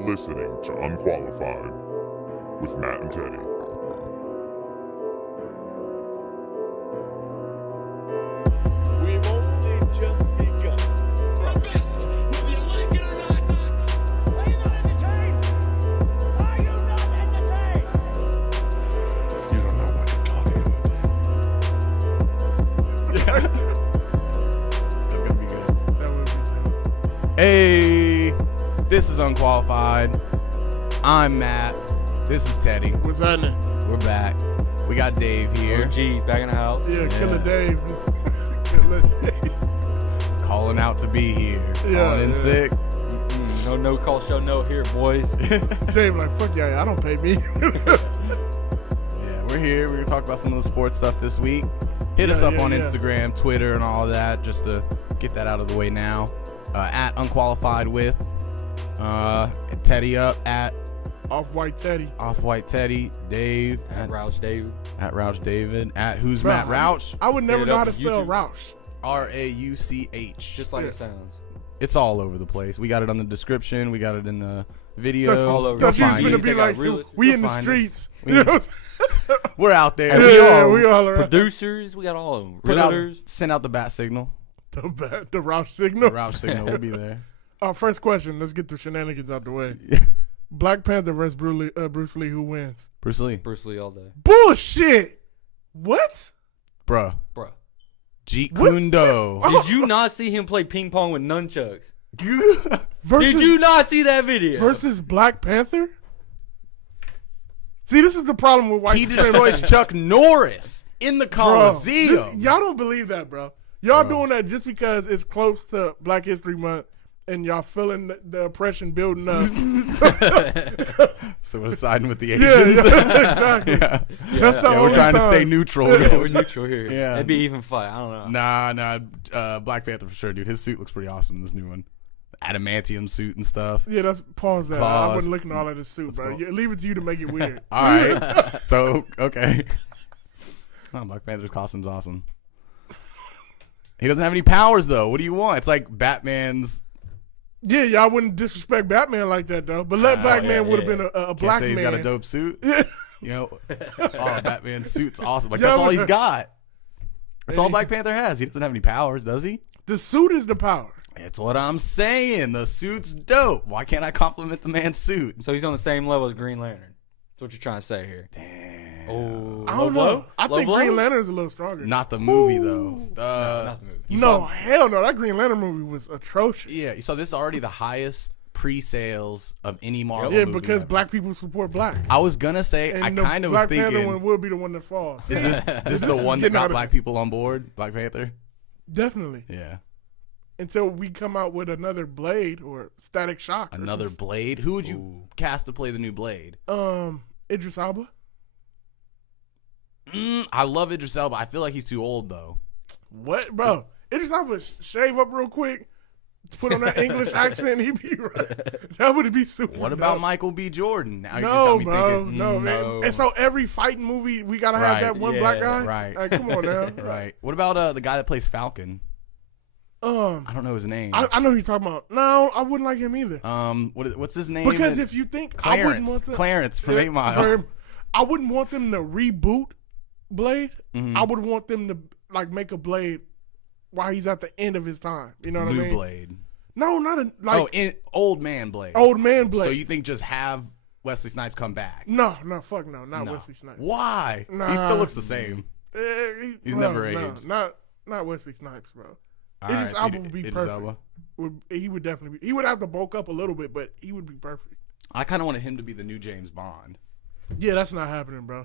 now listening to Unqualified with Matt and Teddy. We've only just begun. The best, whether you like it or not. Are you not entertained? Are you not entertained? You don't know what you're talking about. That's gonna be good. That would be good. Hey, this is Unqualified. I'm Matt. This is Teddy. What's happening? We're back. We got Dave here. G's back in the house. Yeah, Killer Dave. Killer Dave. Calling out to be here. Yeah, Calling in yeah. sick. No call show no here, boys. Dave like, fuck yeah, I don't pay me. Yeah, we're here. We're gonna talk about some of the sports stuff this week. Hit us up on Instagram, Twitter, and all of that, just to get that out of the way now. At Unqualified with Teddy up at Off-White Teddy. Off-White Teddy, Dave At Roush David. at Rouch David, at Who's Bro, Matt Rouch, I would never Hit it know up how to on spell YouTube. Roush. Rauch. Just like Yeah. it sounds. It's all over the place. We got it on the description. We got it in the video. all over. Thought you was find gonna it. be They got like, real- we in the find us. streets. We- You know what I'm We're out there. And saying? we we all around. Producers, we got all of them. Put out, Realtors. send out the bat signal. The Roush The signal. Rouch signal will be there. First question. Let's get the shenanigans out the way. Black Panther versus Bruce Lee. Who wins? Bruce Lee. Bruce Lee all day. Bullshit. What? Bruh. Bruh. Jeet What? Kundo. Did you not see him play ping pong with nunchucks? Versus, Did you not see that video? versus Black Panther? See, this is the problem with white He supremacy. destroys Chuck Norris in the Bro, Coliseum. y'all don't believe that, bro. Y'all doing that just because it's close to Black History Month and y'all feeling the oppression building up. So we're siding with the yeah, Asians. exactly. Yeah. That's the Yeah, only we're trying to time. stay neutral. Yeah, we're neutral here. Yeah. It'd be even fight. I don't know. Nah. Black Panther for sure, dude. His suit looks pretty awesome in this new one. Adamantium suit and stuff. Yeah, that's pause that. I Claws. wasn't looking at all of this suit, bro. cool. Yeah, leave it to you to make it weird. All right. So, okay. Oh, Black Panther's costume's awesome. He doesn't have any powers, though. What do you want? It's like Batman's. Yeah, y'all wouldn't disrespect Batman like that, though. But Batman would have been a Can't black say he's man. got a dope suit. Yeah. You know, oh, Batman's suit's awesome. Like Yeah, that's all but- he's got. That's all Hey. Black Panther has. He doesn't have any powers, does he? The suit is the power. That's what I'm saying. The suit's dope. Why can't I compliment the man's suit? So he's on the same level as Green Lantern. That's what you're trying to say here. Damn. Oh, I low don't blow? know. I Low think blow? Green Lantern's a little stronger. Not the movie though. No, not the movie. You No, saw- hell no. That Green Lantern movie was atrocious. Yeah, you saw this is already the highest pre-sales of any Marvel Yeah, movie because ever. black people support black. I was gonna say And I the kind of was Black Panther thinking one will be the one that falls. is this the is one that getting out got of- black people on board? Black Panther. Definitely. Yeah. Until we come out with another Blade or Static Shock. or Another Blade. Who would you cast to play the new Blade? Idris Elba. I love Idris Elba. I feel like he's too old though. What, bro? Idris Elba shave up real quick, put on that English accent, he'd be right. That would be super. What about dope. Michael B. Jordan? Now you just No, got me bro, thinking, no, man. no. And so every fighting movie, we gotta have Right, that one yeah, black guy. right. Like, come on now. Right. What about the guy that plays Falcon? I don't know his name. I know who you're talking about. No, I wouldn't like him either. What's his name? Because if you think I wouldn't want them, Clarence from 8 Mile. I wouldn't want them to reboot Blade. Mhm. I would want them to like make a Blade while he's at the end of his time. You know what I New mean? Blade. No, not a Old man Blade. old man Blade. So you think just have Wesley Snipes come back? No, fuck no, not No. Wesley Snipes. Why? Nah. He still looks the same. He's never aged. Not Wesley Snipes, bro. All Idris right, Elba so would be Idris perfect. Elba. He would definitely be. He would have to bulk up a little bit, but he would be perfect. I kind of wanted him to be the new James Bond. Yeah, that's not happening, bro.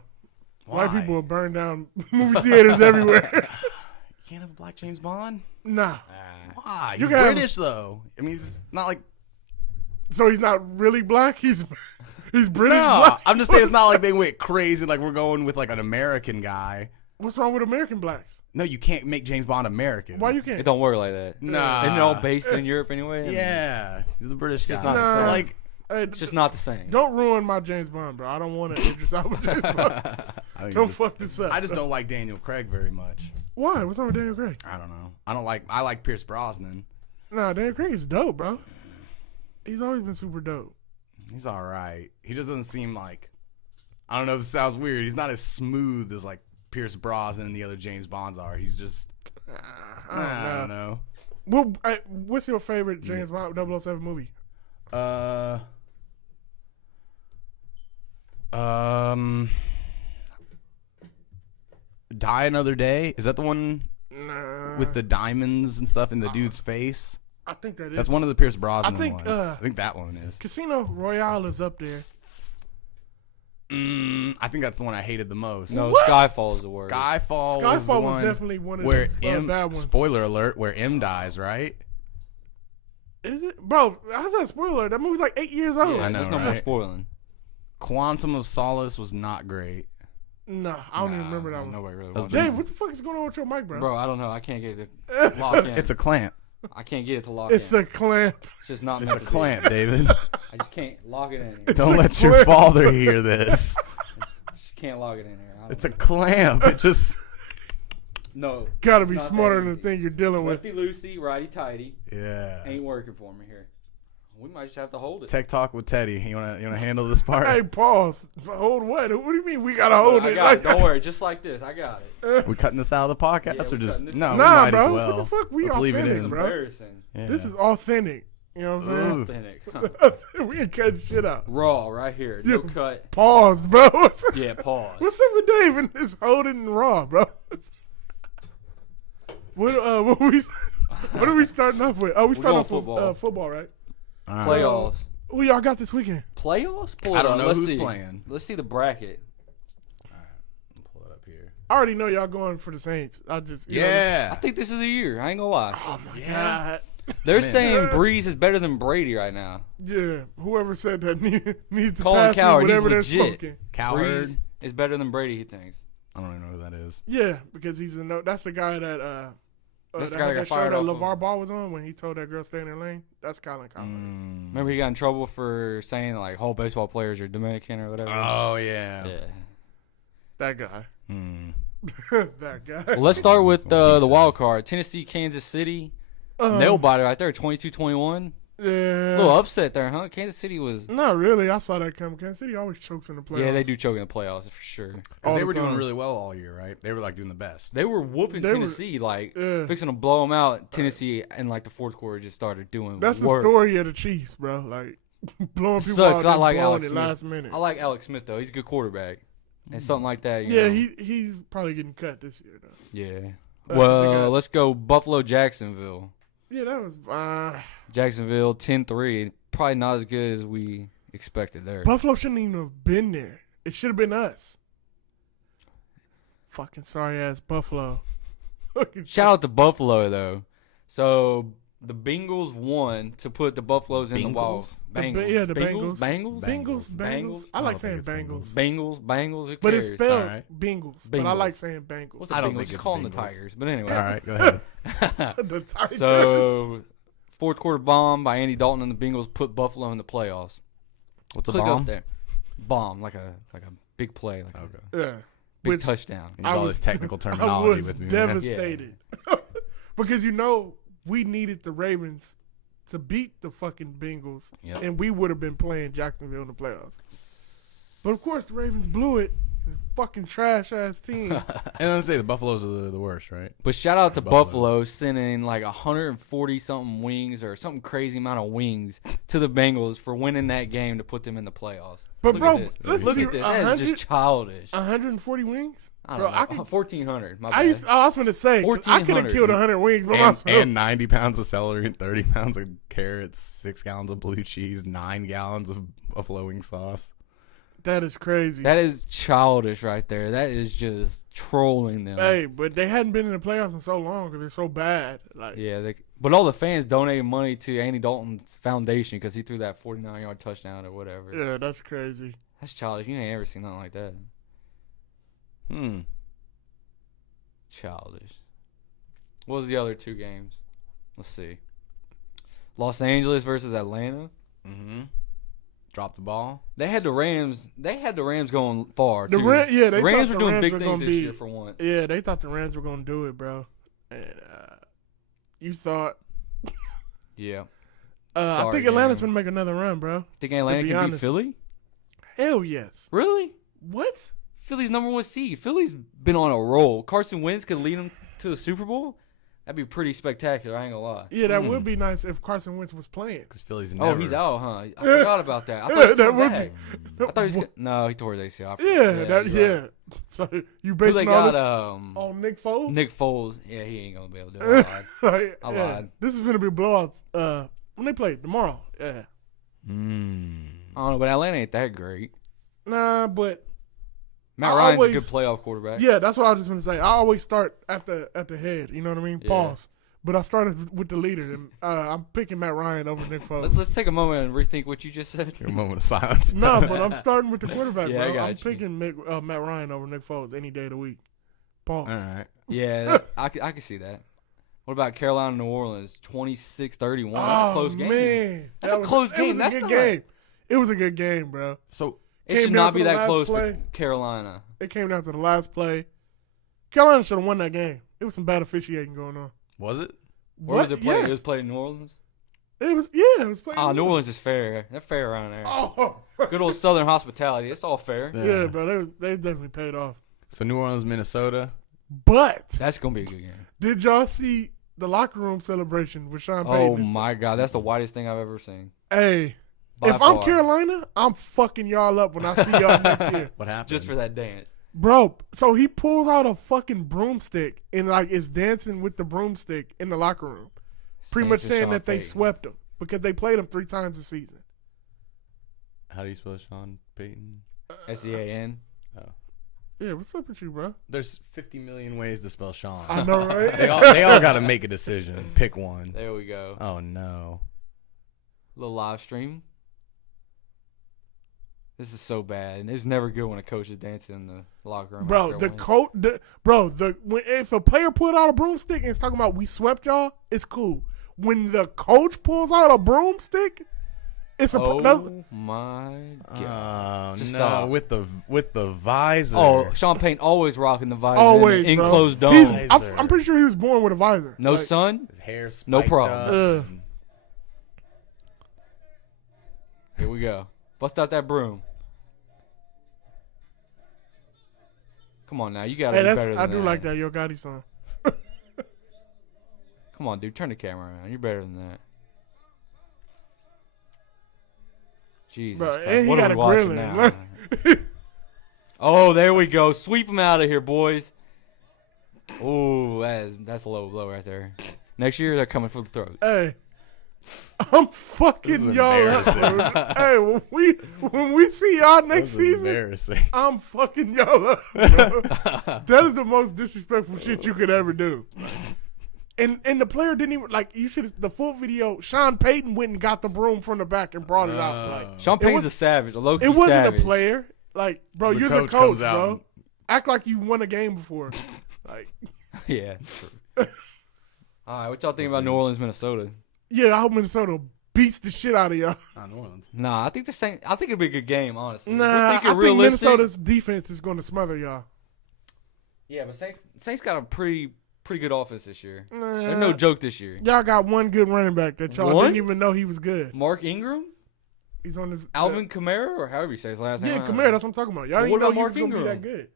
Why? White people will burn down movie theaters everywhere. You can't have a black James Bond? Nah. Why? You He's can have- British though. I mean, it's not like So he's not really black. He's British no. black. I'm just saying it's not like they went crazy. Like we're going with like an American guy. What's wrong with American blacks? No, you can't make James Bond American. Why you It can't? don't work like that. Nah. Isn't it all based in Europe anyway? I mean, Yeah, he's a British guy. just not the Nah. same. Like Hey, It's just not the same. don't ruin my James Bond, bro. I don't want to Idris Elba James Bond. I think Don't just- fuck this up. I just don't like Daniel Craig very much. Why? What's wrong with Daniel Craig? I don't know. I like Pierce Brosnan. Nah, Daniel Craig is dope, bro. He's always been super dope. He's all right. He just doesn't seem like, I don't know if it sounds weird. He's not as smooth as like Pierce Brosnan and the other James Bonds are. He's just, I don't know. Well, what's your favorite James Bond 007 movie? Die Another Day. Is that the one Nah. with the diamonds and stuff in the dude's face? I think that is. That's one of the Pierce Brosnan I think, ones. I think that one is. Casino Royale is up there. I think that's the one I hated the most. No, What? Skyfall is the word. Skyfall was, Skyfall the was one definitely one of where the M. bad ones. Spoiler alert: where M dies, right? Is it? Bro, how's that spoiler? That movie's like 8 years old. Yeah, I know, there's no more right? spoiling. Quantum of Solace was not great. Nah, I don't even remember that one. Nobody really That's watched Dave, it. what the fuck is going on with your mic, bro? Bro, I don't know. I can't get it to lock in. It's a clamp. I can't get it to lock It's in. a clamp. It's just not It's meant a to clamp, David. be. I just can't lock it in here. Don't a let your clamp. father hear this. Just can't lock it in here. I don't It's know. a clamp. It just No. Gotta be it's not smarter that than the easy. thing you're dealing with. Lefty loosey, righty tighty. yeah. Ain't working for me here. We might just have to hold it. Tech talk with Teddy. You wanna handle this part? Hey, pause. Hold what? What do you mean we gotta hold I it? got it. Don't worry. Just like this. I got it. We cutting this out of the podcast Yeah, or we just cutting this no? out. We Nah, might bro. as well. What the fuck? We Let's leave it authentic, in. bro. Embarrassing. Yeah. This is authentic. You know what I'm saying? Ooh. Authentic. Huh. We ain't cutting shit out. Raw right here. No Yeah. cut. Pause, bro. Yeah, pause. What's up with Dave and this holding and raw, bro? What are we starting off with? Oh, we starting going off with football. Football, right? All right. Playoffs. Who y'all got this weekend? Playoffs? Pull it I don't up. know Let's who's see. playing. Let's see the bracket. Pull it up here. I already know y'all going for the Saints. I just you know, Yeah. I think this is the year. I ain't gonna lie. oh my Yeah. god. They're Man. saying Breeze is better than Brady right now. Yeah. Whoever said that needs to Colin pass Cowherd, me whatever they're he's legit. smoking. Cowherd. Breeze is better than Brady, he thinks. I don't even know who that is. Yeah, because he's that's the guy that That's the that guy had that that got show fired that off of- LeVar Ball was on when he told that girl stay in her lane. That's Colin Cowherd. Remember he got in trouble for saying like whole baseball players are Dominican or whatever. Oh yeah. Yeah. That guy. Hmm. That guy. Well, let's start with That's what he the wild says. card. Tennessee, Kansas City. Nail biter right there, 22-21. Yeah. A little upset there, huh? Kansas City was. Not really. I saw that coming. Kansas City always chokes in the playoffs. Yeah, they do choke in the playoffs for sure. 'Cause All they the were doing time. really well all year, right? They were like doing the best. They were whooping They were- Tennessee, like Yeah. fixing to blow them out. Tennessee in like the fourth quarter just started doing. That's the work. story of the Chiefs, bro. Like blowing people Sucks, out 'cause I and like blowing Alex it Smith. last minute. I like Alex Smith though. He's a good quarterback, and something like that. You Yeah, know. he's probably getting cut this year though. Yeah. they Well, got- let's go Buffalo, Jacksonville. Yeah, that was Jacksonville 10-3. Probably not as good as we expected there. Buffalo shouldn't even have been there. It should have been us. Fucking sorry ass Buffalo. Shout out to Buffalo though. So the Bengals won to put the Buffaloes in the wild. Bengals? The Bengals. Bengals. Bengals. Bengals. I like don't saying think it's Bengals. Bengals. Who But cares? it's spelled Alright. Bengals. But I Bengals. like saying Bengals. What's the I don't Bengals? think Just it's call them the Bengals. Tigers. But anyway. All right, go ahead. The Tigers. So fourth quarter bomb by Andy Dalton and the Bengals put Buffalo in the playoffs. What's a Click bomb? up there. Bomb, like a big play, like a Okay. yeah. big Which- touchdown. Use all this technical terminology I was with me, man. devastated. Because we needed the Ravens to beat the fucking Bengals, Yep. and we would have been playing Jacksonville in the playoffs. But of course, the Ravens blew it. Fucking trash ass team. And let's say the Buffaloes are the worst, right? But shout out to Buffaloes. Buffalo sending like 140 something wings or something crazy amount of wings to the Bengals for winning that game to put them in the playoffs. But Look bro, at this. let's Look be at this. That is just childish. 140 wings. I Bro, don't know. I could. 1,400. My bad. I was going to say 'cause I could have 1,400. killed 100 wings by And, myself. and 90 pounds of celery and 30 pounds of carrots, 6 gallons of blue cheese, 9 gallons of buffalo wing sauce. That is crazy. That is childish right there. That is just trolling them. Hey, but they hadn't been in the playoffs in so long because they're so bad. Like, Yeah, but all the fans donated money to Andy Dalton's foundation because he threw that 49-yard touchdown or whatever. yeah, that's crazy. That's childish. You ain't ever seen nothing like that. Childish. What was the other two games? Let's see. Los Angeles versus Atlanta. Mm-hmm. Drop the ball. They had the Rams. They had the Rams going far. The too. Rams, yeah, they the Rams thought were the doing Rams big were things gonna this be- year for once. Yeah, they thought the Rams were going to do it, bro. And you thought Yeah. I Sorry, think Atlanta's gang. gonna make another run, bro. Think Atlanta be can beat honest. Philly? Hell yes. Really? What? Philly's #1 seed. Philly's been on a roll. Carson Wentz could lead them to the Super Bowl. That'd be pretty spectacular. I ain't gonna lie. Yeah, that would be nice if Carson Wentz was playing. Because Philly's Oh, never. he's out, huh? I forgot about that. I thought he was that coming would back. I thought he was. No, he tore his ACL. Yeah, you're right. So you Who they basing all got? this on Nick Foles? Nick Foles. Yeah, he ain't gonna be able to do it. I lied. Like, I yeah. lied. This is gonna be a blowout. When they play tomorrow. Yeah. I don't know, but Atlanta ain't that great. Nah, but Matt I Ryan's always- a good playoff quarterback. yeah, that's what I was just gonna say. I always start at the head. You know what I mean? Yeah. Pause. But I started with the leader, and I'm picking Matt Ryan over Nick Foles. Let's take a moment and rethink what you just said. A moment of silence. No, but I'm starting with the quarterback, Yeah, I bro. got I'm you. picking Matt Ryan over Nick Foles any day of the week. Pause. All right. Yeah, I can see that. What about Carolina, New Orleans, 26-31? That's a close game. Man. That's a close game. It was That's a good not- game. It was a good game, bro. So It Came should down not to be the that last close play. for Carolina. It came down to the last play. Carolina should have won that game. It was some bad officiating going on. was it? Where was it played? Yes. It was played in New Orleans. It was played. Oh, New Orleans is fair. They're fair around there. Oh, Good old Southern hospitality. It's all fair. yeah, bro. They definitely paid off. So New Orleans, Minnesota. But That's gonna be a good game. did y'all see the locker room celebration with Sean Payton? Oh my God, that's the whitest thing I've ever seen. Hey, By if I'm far. Carolina, I'm fucking y'all up when I see y'all next year. What happened? Just for that dance. Bro, so he pulls out a fucking broomstick and like is dancing with the broomstick in the locker room. Pretty much Saints and saying Sean that they Payton. swept him because they played him 3 times this season. How do you spell Sean Payton? SEAN. Yeah, what's up with you, bro? There's 50 million ways to spell Sean. I know, right? they all got to make a decision. Pick one. There we go. Oh no. Little live stream. This is so bad, and it's never good when a coach is dancing in the locker room. Bro, after the a win. coach, if a player pulled out a broomstick and is talking about we swept y'all, it's cool. When the coach pulls out a broomstick, it's a Oh my God! Oh Just no! stop. With the visor. Oh, Sean Payton always rocking the visor. always in bro. enclosed dome. He's- I'm pretty sure he was born with a visor. No Like, sun. His hair No spiked problem. up. Here we go. Bust out that broom. Come on now, you gotta Hey, be that's better than I do that. like that Yo Gotti song. Come on, dude, turn the camera around. You're better than that. Jesus, Bro, Christ. and he What got are a we watching grill in. now? Oh, there we go. Sweep him out of here, boys. Oh, that's a low blow right there. Next year, they're coming for the throat. Hey, I'm This fucking is y'all up. embarrassing. Hey, when we see y'all next This is season, embarrassing. I'm fucking y'all up. Bro. That is the most disrespectful shit you could ever do. And the player didn't even like. You should the full video. Sean Payton went and got the broom from the back and brought it out. Like Sean Payton's a savage, a low-key it wasn't savage. a player. Like bro, The you're coach the coach, comes out bro. and- Act like you won a game before. Like Yeah. True. All right, what y'all think about New Orleans, Minnesota? yeah, I hope Minnesota beats the shit out of y'all. Not New Orleans. Nah, I think it'll be a good game, honestly. If Nah, we're I thinking think realistic, Minnesota's defense is going to smother y'all. Yeah, but Saints got a pretty good offense this year. Nah. They're no joke this year. Y'all got one good running back that y'all One? didn't even know he was good. Mark Ingram, He's on his Alvin Kamara, or however you say his last name. Yeah, I don't know. Kamara. That's what I'm talking about. Y'all But didn't what know about he Mark was going to be that Ingram? good.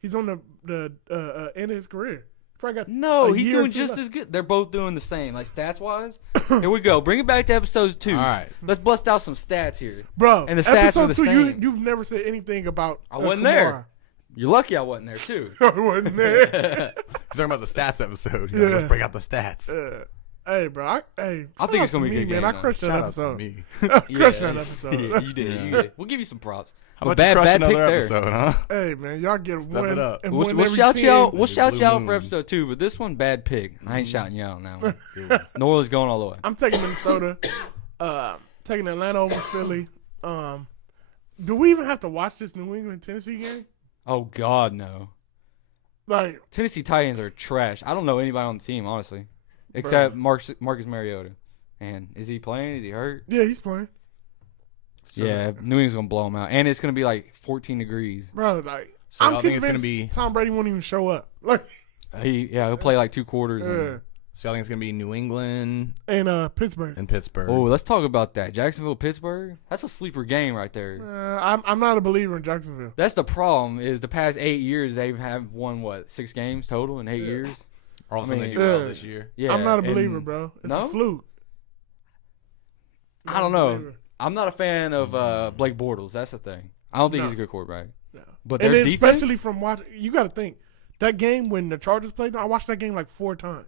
He's on the end of his career. Probably got No, a he's year or doing two just left. as good. They're both doing the same, like stats wise. Here we go. Bring it back to episode 2. All right. Let's bust out some stats here. Bro, And the stats were episode the 2, same. you've never said anything about I wasn't there. You're lucky I wasn't there too. I wasn't there. He's talking about the stats episode. Yeah. Let's bring out the stats. Hey, bro. I think shout it's out gonna be a me, good man. game, I though. crushed that Shout out to episode. me. I crushed that episode. Yeah, you did. You did. We'll give you some props. How about But you crush bad pick another there. episode, huh? Hey, man. Y'all get Step one. it up. And We'll, one we'll every shout 10. you out. We'll Maybe shout Blue you out for Moon. episode 2, but this one bad pick. I ain't shouting you out on that one. New Orleans going all the way. I'm taking Minnesota. Taking Atlanta over Philly. Do we even have to watch this New England Tennessee game? Oh God, no. Like, Tennessee Titans are trash. I don't know anybody on the team, honestly, except Marcus Mariota. And is he playing? Is he hurt? yeah, he's playing. Yeah, New England's gonna blow him out, and it's gonna be like 14 degrees. Bro, like, So I'm y'all think it's convinced gonna be- Tom Brady won't even show up. Like, He'll play like 2 quarters. And So I think it's gonna be New England And Pittsburgh. and Pittsburgh. Oh, let's talk about that. Jacksonville, Pittsburgh. That's a sleeper game right there. I'm not a believer in Jacksonville. That's the problem. Is the past 8 years they have won 6 games total in 8 years? Or also I they mean- do well Yeah. this year. Yeah, I'm not a and believer, bro. It's No? a fluke. I don't know. I'm not a fan of Blake Bortles. That's the thing. I don't think No. he's a good quarterback. No. But And their then defense, especially from watching, you got to think that game when the Chargers played. I watched that game like 4 times.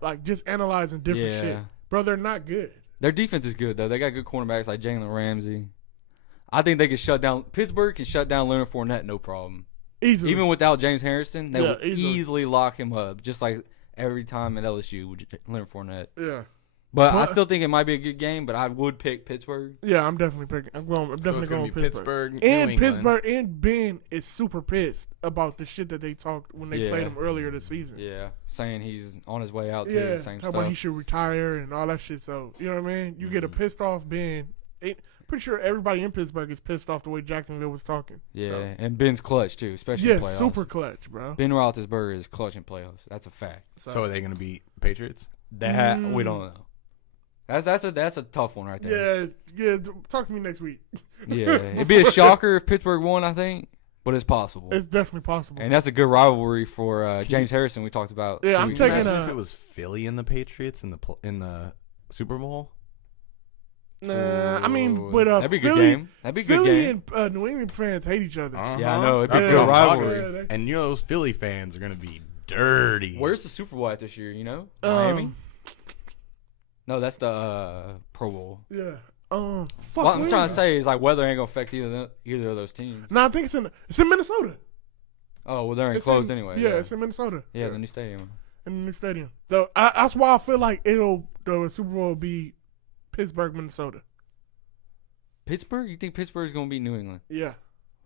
Like just analyzing different Yeah. shit, bro. They're not good. their defense is good though. They got good cornerbacks like Jalen Ramsey. I think they could shut down Pittsburgh. Can shut down Leonard Fournette no problem. Easily. Even without James Harrison, they Yeah, would easily lock him up, just like every time at LSU with Leonard Fournette. yeah. But I But- still think it might be a good game. But I would pick Pittsburgh. Yeah, I'm definitely picking. I'm So definitely it's going gonna be Pittsburgh. Pittsburgh, New And England. Pittsburgh and Ben is super pissed about the shit that they talked when they Yeah. played him earlier this season. Yeah, saying he's on his way out too. Yeah, Same talking about he stuff. should retire and all that shit. So you know what I mean? You get a pissed off Ben. Pretty sure everybody in Pittsburgh is pissed off the way Jacksonville was talking. Yeah, So, and Ben's clutch too, especially yeah, in playoffs. super clutch, bro. Ben Roethlisberger is clutch in playoffs. That's a fact. So are they gonna beat Patriots? That we don't know. That's a tough one right there. Yeah. Talk to me next week. Yeah, it'd be a shocker if Pittsburgh won, I think, but it's possible. It's definitely possible. And that's a good rivalry for James Harrison. We talked about. Yeah, 2 I'm weeks taking ago. Imagine if it was Philly and the Patriots in the Super Bowl. Nah, I mean, Ooh, but that'd be a good Philly, game. That'd be a good Philly game. and New England fans hate each other. Yeah, I know. It'd be Yeah. a good what I'm talking rivalry. about. And you know those Philly fans are gonna be dirty. Where's the Super Bowl at this year? You know, Miami. No, that's the Pro Bowl. Yeah. Fuck. What I'm where trying is to it? say is like weather ain't gonna affect either of those teams. No, I think it's in Minnesota. Oh well, they're It's closed in- anyway. Yeah, it's in Minnesota. Yeah, the new stadium. In the new stadium. Though that's why I feel like the Super Bowl will be Pittsburgh, Minnesota. Pittsburgh? You think Pittsburgh's gonna beat New England? Yeah.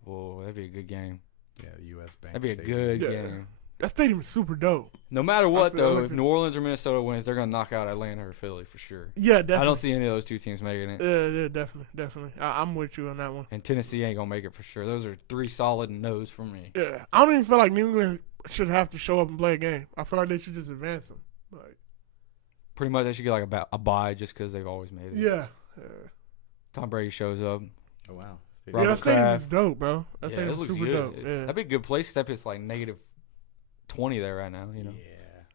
Whoa, that'd be a good game. Yeah, the U.S. Bank. That'd be a Stadium. good Yeah. game. That stadium is super dope. No matter what, feel though, like if it- New Orleans or Minnesota wins, they're gonna knock out Atlanta or Philly for sure. Yeah, definitely. I don't see any of those two teams making it, Yeah, definitely. I'm with you on that one. and Tennessee ain't gonna make it for sure. Those are 3 solid no's for me. Yeah, I don't even feel like New England should have to show up and play a game. I feel like they should just advance them. Like, Pretty much, they should get like a bye just because they've always made it. yeah. Tom Brady shows up. Oh wow. Yeah, Robert that stadium Kraft. is dope, bro. That Yeah, stadium it is looks super good. dope. Yeah. That'd be a good place, except it's like negative 20 there right now. You know.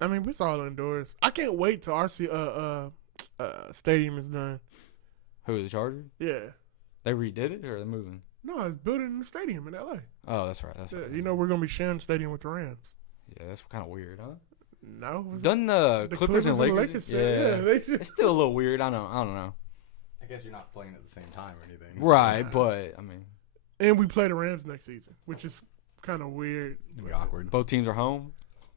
I mean, it's all indoors. I can't wait till our stadium is done. Who, the Chargers? Yeah. They redid it or they're moving? No, it's building the stadium in L.A. Oh, that's right. That's Yeah, right. you know we're gonna be sharing the stadium with the Rams. Yeah, that's kind of weird, huh? No, Doesn't the Clippers and Lakers? share? Yeah, they should. It's still a little weird. I don't know. I guess you're not playing at the same time or anything. Right, but I mean, And we play the Rams next season, which is kind of weird. It'd be awkward. both teams are home.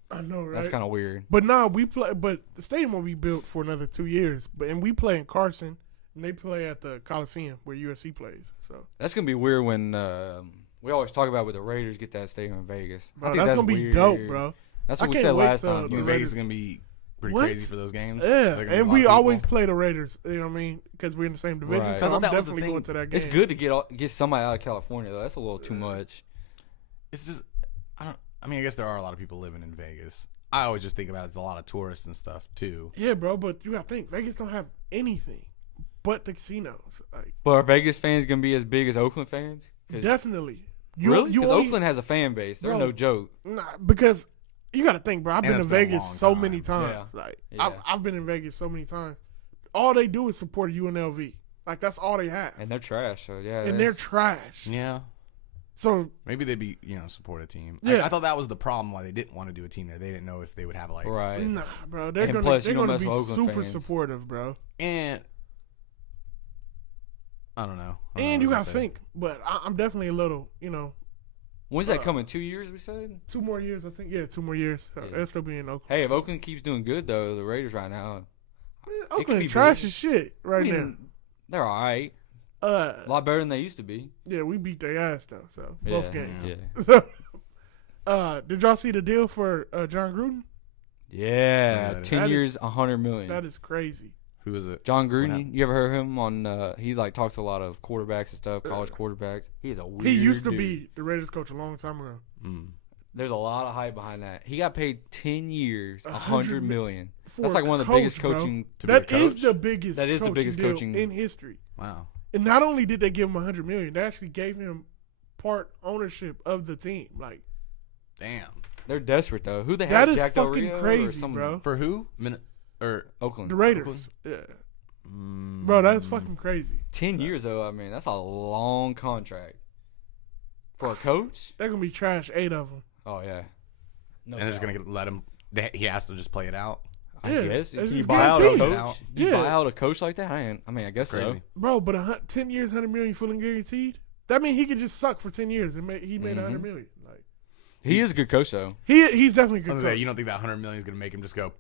I know, right? That's kind of weird. But no, we play. But the stadium will be built for another 2 years. And we play in Carson, and they play at the Coliseum where USC plays. So That's gonna be weird when we always talk about when the Raiders get that stadium in Vegas. bro, I think that's gonna be weird. dope, bro. That's I what we can't said wait last till time. the New Raiders- Vegas is gonna be pretty What? crazy for those games. Yeah, They're gonna be a and lot we of always people. play the Raiders. You know what I mean? Because we're in the same division. Right. So I thought I'm that was the definitely thing. going to that game. It's good to get somebody out of California though. That's a little too much. It's just I mean, I guess there are a lot of people living in Vegas. I always just think about it as a lot of tourists and stuff too. Yeah, bro. But you got to think Vegas don't have anything but the casinos. Like But are Vegas fans gonna be as big as Oakland fans? 'Cause- definitely. Really? You Because only- Oakland has a fan base. They're Bro. no joke. Nah, because you got to think, bro. I've been And to it's been a Vegas long so time. many times. Like Yeah. I've been in Vegas so many times. All they do is support UNLV. Like that's all they have, And they're trash. So yeah. and they're that's- trash. Yeah. So Maybe they'd be, support a team. Yeah. I thought that was the problem why they didn't want to do a team there. They didn't know if they would have like right. nah, bro. They're And gonna plus, they're you don't gonna mess be with Oakland super fans. supportive, bro. and I don't know. I don't And know you what got to to say. think, but I'm definitely a little, When's that coming? 2 years, we said. 2 more years. I think 2 more years. Yeah. They'll still be in Oakland. Hey, if Oakland keeps doing good though, the Raiders right now, Man, could Oakland be trash big. as shit right I mean, they're all right. now. A lot better than they used to be. Yeah, we beat their ass though. So Yeah, both games. Yeah. So, did y'all see the deal for John Gruden? Yeah. That 10 is- years, $100 million. That is crazy. Who is it? John What Gruden, happened? you ever heard him on? He like talks to a lot of quarterbacks and stuff, college quarterbacks. He's a weird. He used to dude. be the Raiders coach a long time ago. Mm. There's a lot of hype behind that. He got paid 10 years, $100 million. For That's like a one of the coach, biggest bro. coaching. That is the biggest. That is the biggest deal coaching in history. Wow. And not only did they give him $100 million, they actually gave him part ownership of the team. Like, Damn. They're desperate though. Who they that have? is Jack Del fucking Rio or crazy, some- bro. For who? Or Oakland. The Raiders. Oakland? Yeah. Bro, that is fucking crazy. 10 years though. I mean, that's a long contract for a coach. They're gonna be trash. 8 of them. Oh yeah. No and they're just doubt. gonna let him. He has to just play it out. I Yeah, guess. it's Can you just buy out a guaranteed. coach? You Yeah. buy out a coach like that? I mean, I guess so. Crazy. Bro, but 10 years, $100 million fully guaranteed. That means he could just suck for 10 years and he made $100 million. Like, He is a good coach though. he's definitely a good. I was gonna say, coach. you don't think that $100 million is gonna make him just go?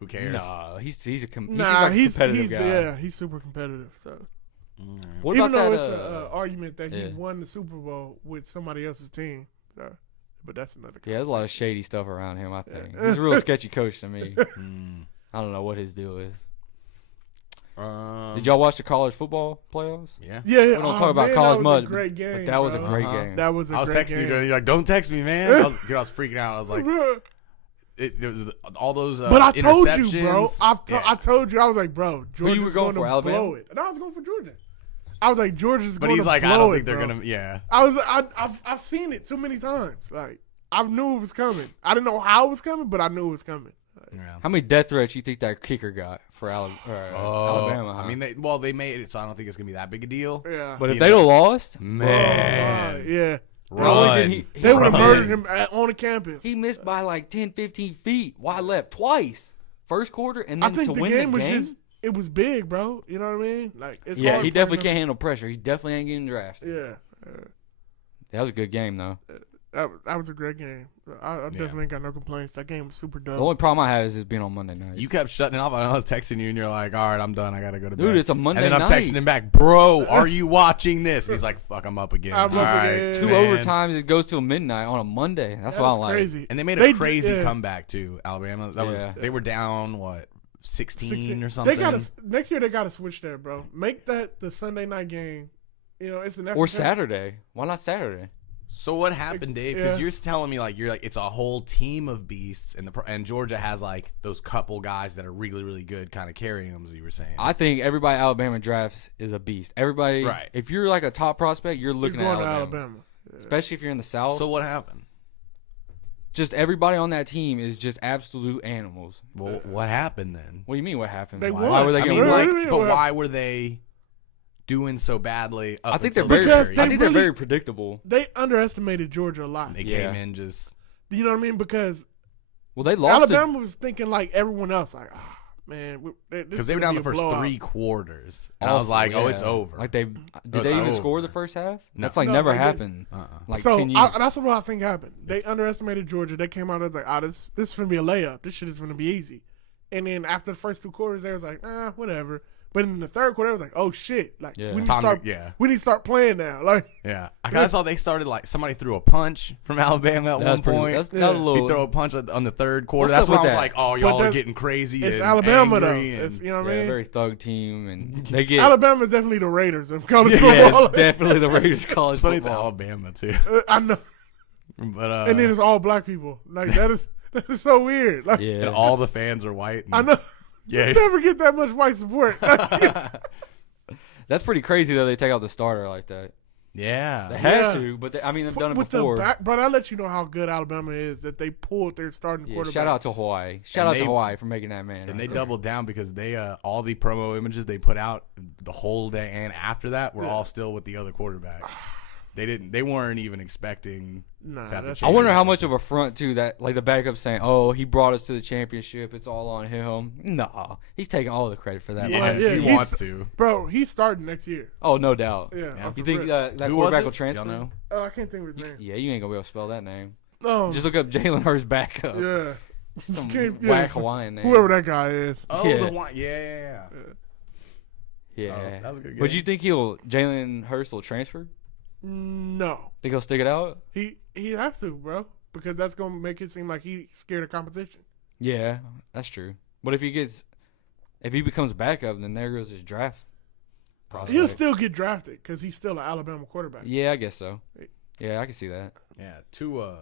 Who cares? Nah, he seems like a he's competitive guy. yeah, he's super competitive. So What even about though that? it's an argument that he yeah. won the Super Bowl with somebody else's team, so, but that's another. Yeah, there's a lot of shady stuff around him, I think. He's a real sketchy coach to me. I don't know what his deal is. Did y'all watch the college football playoffs? Yeah. Yeah, We don't talk about college that was much, a great game. but that was a bro. great Uh-huh. game. That was a I was great texting game. you, you're like, "Don't text me, man." I was freaking out. I was like, Bro. there was all those. But I told you, bro. interceptions. I told you, I was like, bro, Georgia's you were going going for, to Alabama? blow it. And I was going for Georgia. I was like, Georgia's But going to he's like, blow I don't it, think they're bro. gonna. Yeah. I've seen it too many times. Like, I knew it was coming. I didn't know how it was coming, but I knew it was coming. Yeah. How many death threats you think that kicker got for Alabama? Huh? I mean, they made it, so I don't think it's gonna be that big a deal. Yeah. but if you they'd know- have lost, Man, yeah. run. They would have Run. murdered him on the campus. he missed by like 10, 15 feet. Wide left twice. First quarter, and I then think to the win game the was game. just, it was big, bro. You know what I mean? Like, it's Yeah, hard he to definitely play can't handle pressure. He definitely ain't getting drafted. Yeah. That was a good game though. That was a great game. I definitely ain't got no complaints. That game was super dope. The only problem I have is it being on Monday night. You kept shutting it off. I was texting you, and you're like, "All right, I'm done. I gotta go to bed." Dude, it's a Monday And then I'm night. texting him back, "Bro, are you watching this?" He's like, "Fuck, I'm up again." I'm All up right, again. Two man. overtimes, it goes till midnight on a Monday. That's what I like. crazy. And they made They a did- crazy yeah. comeback too. Alabama. That Yeah. was they were down 16 16. or something. They gotta next year. They gotta switch there, bro. Make that the Sunday night game. You know, it's the next Or Saturday. Why not Saturday? So what happened, Dave? Because Yeah. you're telling me you're like it's a whole team of beasts, and Georgia has like those couple guys that are really really good, kind of carrying them, as you were saying. I think everybody Alabama drafts is a beast. Everybody, Right. if you're like a top prospect, you're You're looking going at to Alabama. Alabama. Especially if you're in the South. So what happened? Just everybody on that team is just absolute animals. Well, what happened then? What do you mean? What happened? They Why won. were they I getting mean, What won? do you mean, but what why were they doing so badly? Up I think they're until very. the Because very they I think they're really- very predictable. They underestimated Georgia a lot. They Yeah. came in just You know what I mean? Because Well, they lost. Alabama was thinking like everyone else, like, man, because they were down the first 3 quarters, and I was Awful, like, "Oh, yeah. it's over." Like they it's they even over. score the first half? No. That's like No, never they didn't. happened. Like so 10 years. that's what I think happened. They underestimated Georgia. They came out as like, this is gonna be a layup. This shit is gonna be easy. And then after the first 2 quarters, they was like, whatever. But in the third quarter, it was like, oh shit, like Yeah. we need Time to to- start. yeah. We need to start playing now. Like, Yeah, I kind of saw they started like somebody threw a punch from Alabama at That was one pretty. point. That's Yeah. not a He little. threw a punch on the third quarter. What's That's up when I with was that? like, "Oh, But y'all are that's- getting crazy." it's and Alabama though. angry It's, and- you know what I Yeah, mean? very thug team, and they get. Alabama's definitely the Raiders of college Yeah, football. it's definitely the Raiders college Funny it's football. Alabama too, I know. but And then it's all black people. Like that is so weird. Like, Yeah. and all the fans are white. And, I know. Yeah. You never get that much white support. That's pretty crazy though. They take out the starter like that. They yeah. had Yeah. to, but they've done it With before. but I let you know how good Alabama is that they pulled their starting Yeah, quarterback. shout out to Hawaii. Shout And out they- to Hawaii for making that man. And right they there. doubled down because they all the promo images they put out the whole day and after that were all still with the other quarterback. They weren't even expecting. Nah, to have to that's- I change wonder it. how much of a front too that like the backup saying, "Oh, he brought us to the championship. It's all on him." No, he's taking all the credit for that. Yeah, behind the yeah, he scenes. he's- wants to. Bro, he's starting next year. Oh, no doubt. Yeah. off You the think rip. that Who was quarterback it? will transfer? Y'all know? Oh, I can't think of his name. Yeah, you ain't gonna be able to spell that name. No. Just look up Jalen Hurts backup. Yeah. Some Can't- whack yeah, Hawaiian name. Whoever that guy is. Oh, Yeah. the one. Yeah. Yeah. Oh, that was a good Would game. you think Jalen Hurts will transfer? No. Think he'll stick it out? He has to, bro. Because that's gonna make it seem like he's scared of competition. Yeah, that's true. But if he becomes backup, then there goes his draft prospect. He'll still get drafted because he's still an Alabama quarterback. Yeah, I guess so. Yeah, I can see that. Yeah, Tua.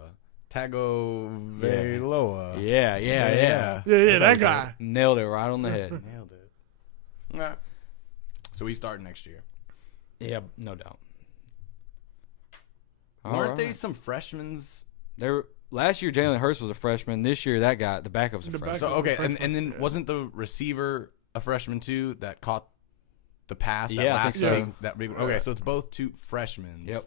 Tagovailoa. Yeah. Yeah, That's how that you say guy. Nailed it right on the head. it. Nailed it. Yeah. So he's starting next year. Yeah, no doubt. Weren't they Alright. some freshmen? Last year Jalen Hurts was a freshman. This year that guy, the backup's a The freshman. So okay, and freshman, then yeah. wasn't the receiver a freshman too that caught the pass that Yeah, I last think so. week? That big, okay, so it's both two freshmen. Yep.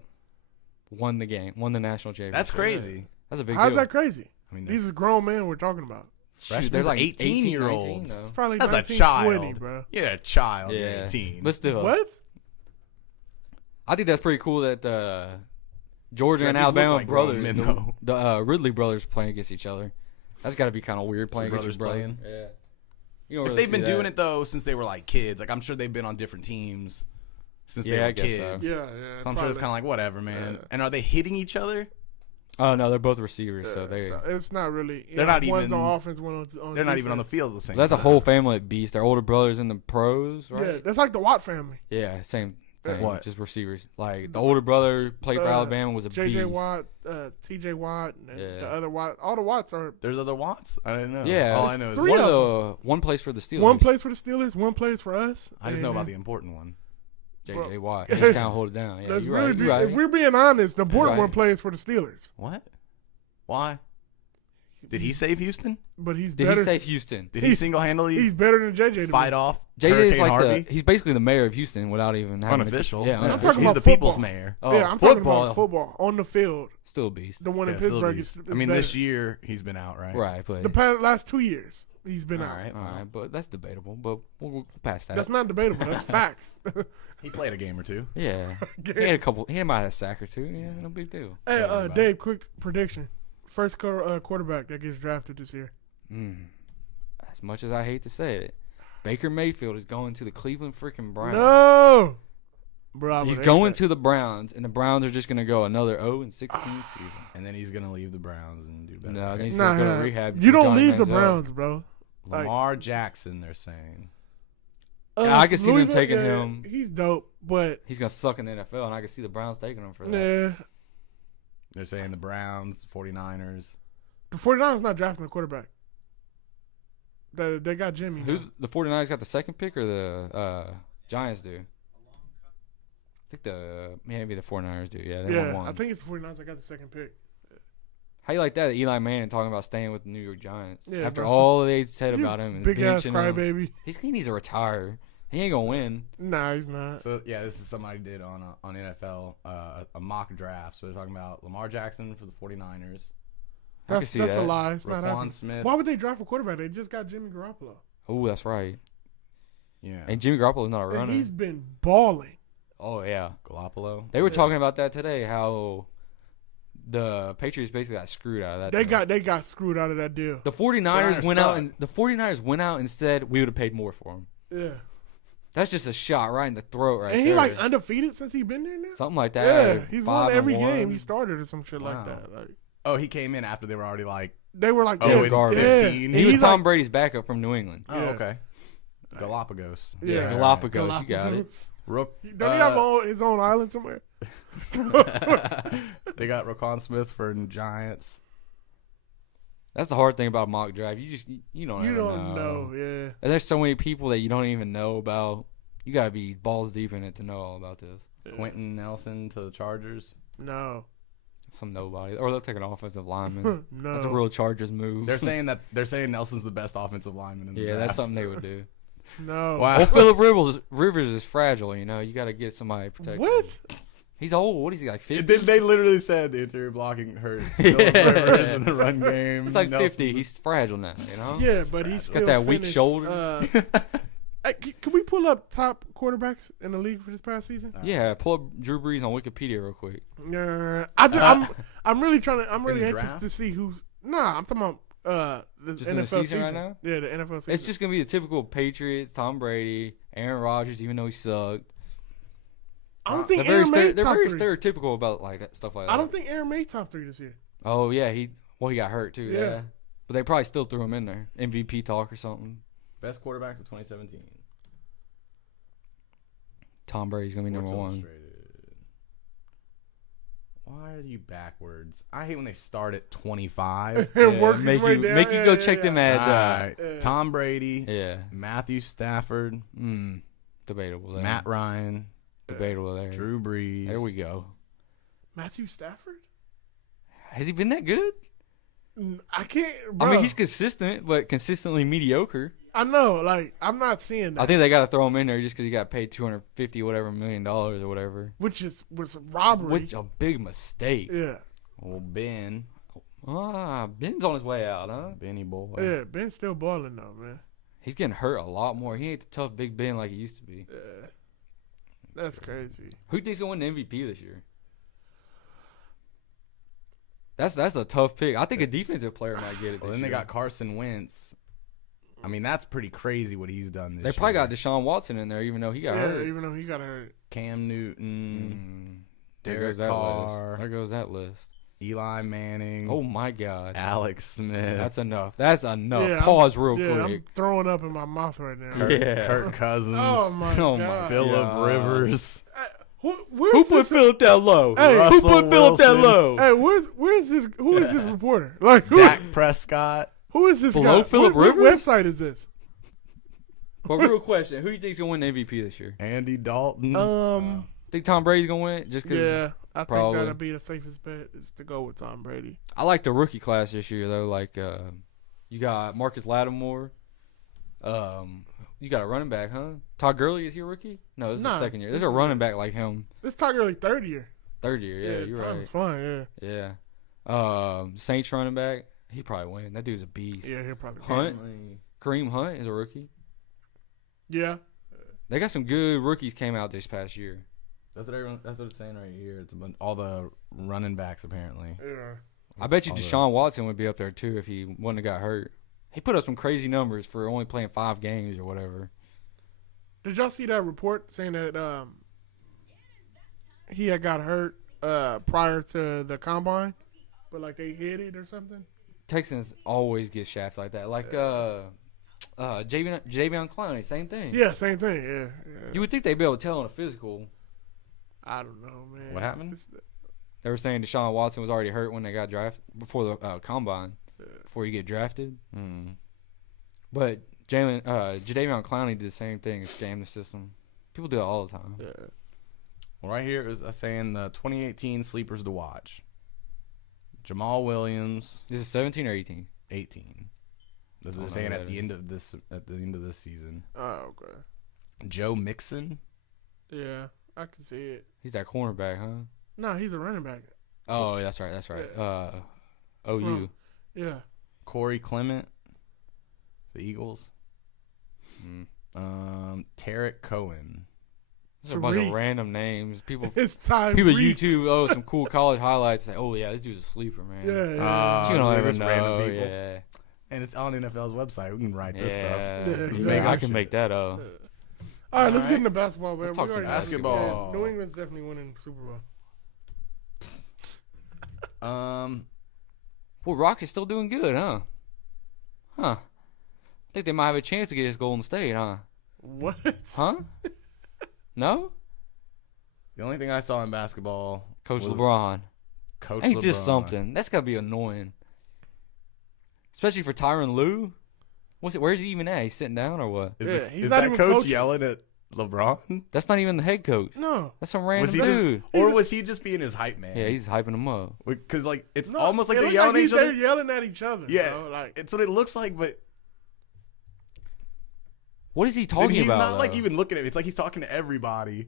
Won the game. Won the national championship. That's crazy. That's a big How's deal. that crazy? I mean, These are grown men we're talking about. freshmen, they're like 18-year-olds. 19, though. It's probably That's a 19, child. 20, bro. You're a child. Yeah, You're 18. but still, What? I think that's pretty cool that Georgia Yeah, and these look Alabama like grown brothers, men, the though. Ridley brothers playing against each other. That's got to be kind of weird playing against your brothers brother. playing? Yeah. You don't If really they've been see doing that. it though since they were like kids, like I'm sure they've been on different teams since they Yeah, were I guess so. kids. Yeah. So I'm sure it's kind of like whatever, man. Yeah. And are they hitting each other? Oh no, they're both receivers, so they. So it's not really. They're not one's even- on offense, one's on They're not even on the defense. field at the same That's a time. whole family of beasts. Their older brothers in the pros, right? Yeah, that's like the Watt family. Yeah, same thing. What? Just receivers. Like the older brother played for Uh, Alabama, was a J.J. beast. Watt, T.J. Watt, and Yeah. the other Watt. All the Watts are. There's other Watts? I didn't know. Yeah, All there's I know is three of one plays for the Steelers. One plays for the Steelers, one plays for us. I just know about and the important one. J.J. Watt. He just kind of hold it down. Yeah, let's you're really right. be, You're right. If we're being honest, the important right. one plays for the Steelers, What? Why? Did he save Houston? but he's Did better. he save Houston? Did he single-handedly He's better than J.J. to me. fight off JJ Hurricane is like Harvey? he's basically the mayor of Houston without even having Unofficial. Yeah, I'm unofficial. talking He's about the people's football. mayor. Oh, Yeah, I'm talking football. about football on the field. Still a beast. The one in Yeah, still Pittsburgh be- is. I mean, better. this year he's been out, right? Right, but The last 2 years, he's been All out. right. all right, but that's debatable. But we'll pass that. That's not debatable. That's fact. He played a game or two. Yeah, he had a couple. He might have a sack or two. Yeah, no big deal. Hey, about it. Dave, quick prediction. First quarterback that gets drafted this year. As much as I hate to say it, Baker Mayfield is going to the Cleveland freaking Browns. No, bro. I would He's hate going that. to the Browns, and the Browns are just going to go another 0-16 season. And then he's going to leave the Browns and do better. No, right? he's Nah, going to go nah. to rehab. You for don't Johnny leave the Manziel. Browns, bro. Lamar Jackson, they're saying. Yeah, I can see them Louisville, taking yeah, him. He's dope, but He's going to suck in the NFL, and I can see the Browns taking him for that. yeah, They're saying the Browns, 49ers. the 49ers not drafting a quarterback. They got Jimmy. Who now. the 49ers got the second pick or the Giants do? I think maybe the 49ers do. Yeah, they won Yeah, one. I think it's the 49ers that got the second pick. How you like that? Eli Manning talking about staying with the New York Giants Yeah, after bro. all they said You about him and big ass benching him. crybaby. He needs to retire. He ain't gonna win. Nah, he's not. So, yeah, this is somebody did on NFL, a mock draft. So they're talking about Lamar Jackson for the 49ers. I can That's see a that. lie. It's not Roquan happening. Smith. Why would they draft a quarterback? They just got Jimmy Garoppolo. Oh, that's right. Yeah. And Jimmy Garoppolo's not a And runner. he's been balling. Oh yeah. Garoppolo. They were Yeah. talking about that today. How the Patriots basically got screwed out of that. They deal. got screwed out of that deal. The 49ers Niners went out suck. and the 49ers went out and said we would have paid more for him. Yeah. That's just a shot right in the throat, right And there. he like undefeated since he been there now. Something like that. Yeah, he's won every 5-1. game he started or some shit Wow. like that. Like Oh, he came in after they were already like, they were like, Oh, yeah, with garbage. yeah. 15. And He was he's Tom like, Brady's backup from New England. oh, Yeah. okay. Galapagos. Yeah. Galapagos, you got it. Don't he have his own island somewhere? They got Roquan Smith for Giants. That's the hard thing about a mock draft. You don't You ever don't know, yeah. And there's so many people that you don't even know about. You gotta be balls deep in it to know all about this. Quentin Nelson to the Chargers. No. Some nobody, or they'll take an offensive lineman. No. That's a real Chargers move. They're saying Nelson's the best offensive lineman in the yeah, draft. that's something they would do. No. Wow. Well, Phillip Rivers is fragile. You know, you got to get somebody protected. What? He's old. What is he like? 50? They literally said the interior blocking hurt. Phillip Rivers in the run game. He's like Nelson- 50. He's fragile now. You know. Yeah, but he's Got that weak shoulder. Hey, can we pull up top quarterbacks in the league for this past season? Yeah, pull up Drew Brees on Wikipedia real quick. I'm really trying to. I'm really the anxious draft? to see who's. Nah, I'm talking about the Just NFL in the season right now? Yeah, the NFL season. It's just gonna be the typical Patriots, Tom Brady, Aaron Rodgers, even though he sucked. I don't think They're Aaron made they're top very 3. stereotypical about like that stuff like that. I don't think Aaron made top 3 this year. Oh yeah, he got hurt too. Yeah. Yeah, but they probably still threw him in there. MVP talk or something. Best quarterbacks of 2017. Tom Brady's gonna be number Sports one. Illustrated. Why are you backwards? I hate when they start at 25. And Yeah, work his make way you down. make you go check them ads All out. right. Yeah. Tom Brady, Yeah. Matthew Stafford, Debatable there. Matt Ryan, Debatable there. Drew Brees. There we go. Matthew Stafford? Has he been that good? I can't. I Bro. mean, he's consistent, but consistently mediocre. I know. Like, I'm not seeing that. I think they got to throw him in there just because he got paid $250 whatever $1 million or whatever. Which was robbery. Which a big mistake. Yeah. Well, Ben, Ben's on his way out, huh? Benny boy. Yeah. Ben's still balling though, man. He's getting hurt a lot more. He ain't the tough Big Ben like he used to be. Yeah. That's crazy. Who do you think's gonna win the MVP this year? That's a tough pick. I think a defensive player might get it. Well, This then they year. got Carson Wentz. I mean, that's pretty crazy what he's done this They year. probably got Deshaun Watson in there, even though he got Yeah, hurt. even though he got hurt. Cam Newton, There Derek goes that Carr. list. There goes that list. Eli Manning, Oh my God, Alex Smith, that's enough. That's enough. Yeah, Pause real Yeah, quick. I'm throwing up in my mouth right now. Kirk, Yeah. Kirk Cousins, Oh my Oh my god. Phillip God. Rivers, Who put Philip that low? Hey, Who Russell put Philip that Wilson. low? Hey, where's this? Who is this reporter? Like, Dak Prescott. who is this Below guy? Phillip What Rivers? website is this? But real question: who do you think's gonna win the MVP this year? Andy Dalton. Think Tom Brady's gonna win it just because? Yeah, I probably. think that'll be the safest bet is to go with Tom Brady. I like the rookie class this year though. Like you got Marcus Lattimore. You got a running back, huh? Todd Gurley, is he a rookie? No, this is Nah, his second year. this There's a is- running back like him. This Todd Gurley third year. Third year, yeah, you're Tom's right. fine. Yeah, Yeah. Saints running back, he probably win. That dude's a beast. yeah, he'll probably Hunt, Kareem Hunt is a rookie. Yeah, They got some good rookies came out this past year. That's what it's saying right here. It's about all the running backs apparently. yeah. I bet you All the- Deshaun Watson would be up there too if he wouldn't have got hurt. He put up some crazy numbers for only playing 5 games or whatever. Did y'all see that report saying that he had got hurt prior to the combine, but like they hit it or something? Texans always get shafts like that. Like Javion Clowney, same thing. Yeah, same thing. Yeah. You would think they'd be able to tell in a physical. I don't know, man. What happened? They were saying Deshaun Watson was already hurt when they got drafted before the combine, before you get drafted. But Jadeveon Clowney did the same thing and scam the system. People do it all the time. Yeah. Well, right here is saying the 2018 sleepers to watch. Jamal Williams, This is 17 or 18? 18. This is I don't what know they're saying who at that the is. end of this season. Oh, okay. Joe Mixon, Yeah, I can see it. He's that cornerback, huh? No, he's a running back. Oh, that's right. That's right. OU. From- Yeah. Corey Clement, the Eagles. Mm. Tarek Cohen. There's a bunch of Tariq. random names. People It's time. YouTube, some cool college highlights. Say, oh, yeah, this dude's a sleeper, man. Yeah, yeah. You they're don't ever just random know. people. Yeah. And it's on NFL's website. We can write this Yeah. stuff. Yeah, Just exactly. make I up can shit. make that up. All right, let's All get into basketball, man. Let's talk We some already- basketball. Yeah, New England's definitely winning the Super Bowl. Well, Rockets still doing good, huh? Huh. I think they might have a chance to get this Golden State, huh? What? Huh? No? The only thing I saw in basketball, Coach was LeBron. Coach Ain't LeBron. this something? That's gotta be annoying. Especially for Tyronn Lue. Where's he even at? He's sitting down or what? Is, Yeah, he's is not that even coach coaching. yelling at LeBron? That's not even the head coach. No. That's some random Was he dude. just, or was he just being his hype man? Yeah, he's hyping him up. Because like it's No, almost like it they're looks yelling at each they're other. yelling at each other. Yeah, bro. Like it's what it looks like, but What is he then talking he's about? not like though? even looking at it. It's like he's talking to everybody.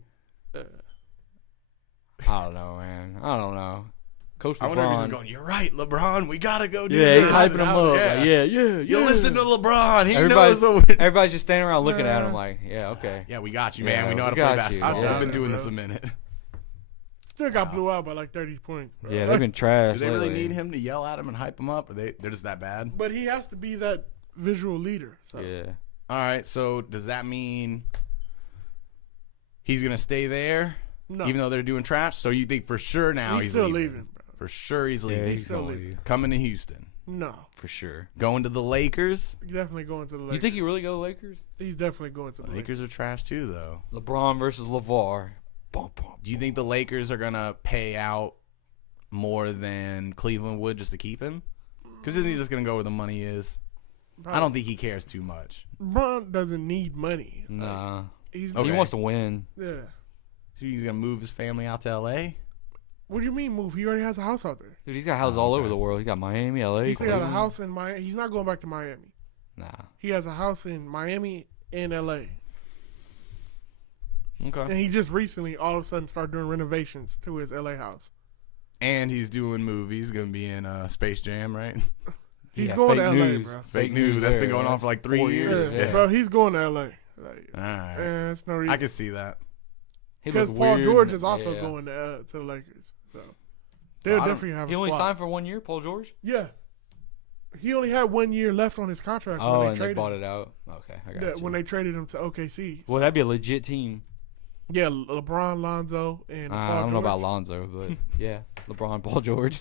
I don't know, man. I don't know. Coach I wonder if he's just LeBron. going, "You're right, LeBron. We gotta go do Yeah, this." he's hyping him up. Yeah. Like, yeah. You listen to LeBron. He Everybody's, knows what. everybody's just standing around looking at him like, yeah, okay. Yeah, we got you, Yeah, man. We know how to we play got you. basketball. Yeah. We've been doing Bro. this a minute. still got blew out by like 30 points. Bro. Yeah, they've been trash. Do they really lately. need him to yell at him and hype him up? Or they're just that bad? But he has to be that visual leader. So. Yeah. All right. So does that mean he's gonna stay there, No. even though they're doing trash? So you think for sure now he's he's still leaving? leaving, bro. For sure he's Yeah, leaving. he's still gonna leaving. leave. Coming to Houston. No. For sure. Going to the Lakers. He's definitely going to the Lakers. You think he really go to Lakers? He's definitely going to the Lakers. Lakers are trash too, though. LeBron versus LeVar. Bum, bum. Do you think the Lakers are gonna pay out more than Cleveland would just to keep him? Because isn't he just going to go where the money is? I don't think he cares too much. LeBron doesn't need money. Nah. He's Okay. He wants to win. yeah. So he's going to move his family out to L.A.? What do you mean move? He already has a house out there. Dude, he's got houses all over the world. He got Miami, LA. He still got a Cleveland. house in Miami. He's not going back to Miami. Nah. He has a house in Miami and L.A. Okay. And he just recently, all of a sudden, started doing renovations to his L.A. house. And he's doing movies. Going to be in Space Jam, right? He's Yeah, going to fake L.A., news. bro. Fake news. That's there, been going yeah. on for like 3 4 years. Yeah, Yeah. bro, he's going to L.A. Like, All right. it's no reason. I can see that. He Because looked Paul weird George and- is also yeah. going to the Lakers. So they'll I don't- definitely have He a only squad. signed for 1 year, Paul George? Yeah. He only had 1 year left on his contract Oh, when and they they traded bought him. it out. Okay, I got Yeah, you. when they traded him to OKC. Well, that'd be a legit team. Yeah, LeBron, Lonzo, and Paul I don't know George. about Lonzo, but yeah, LeBron, Paul George.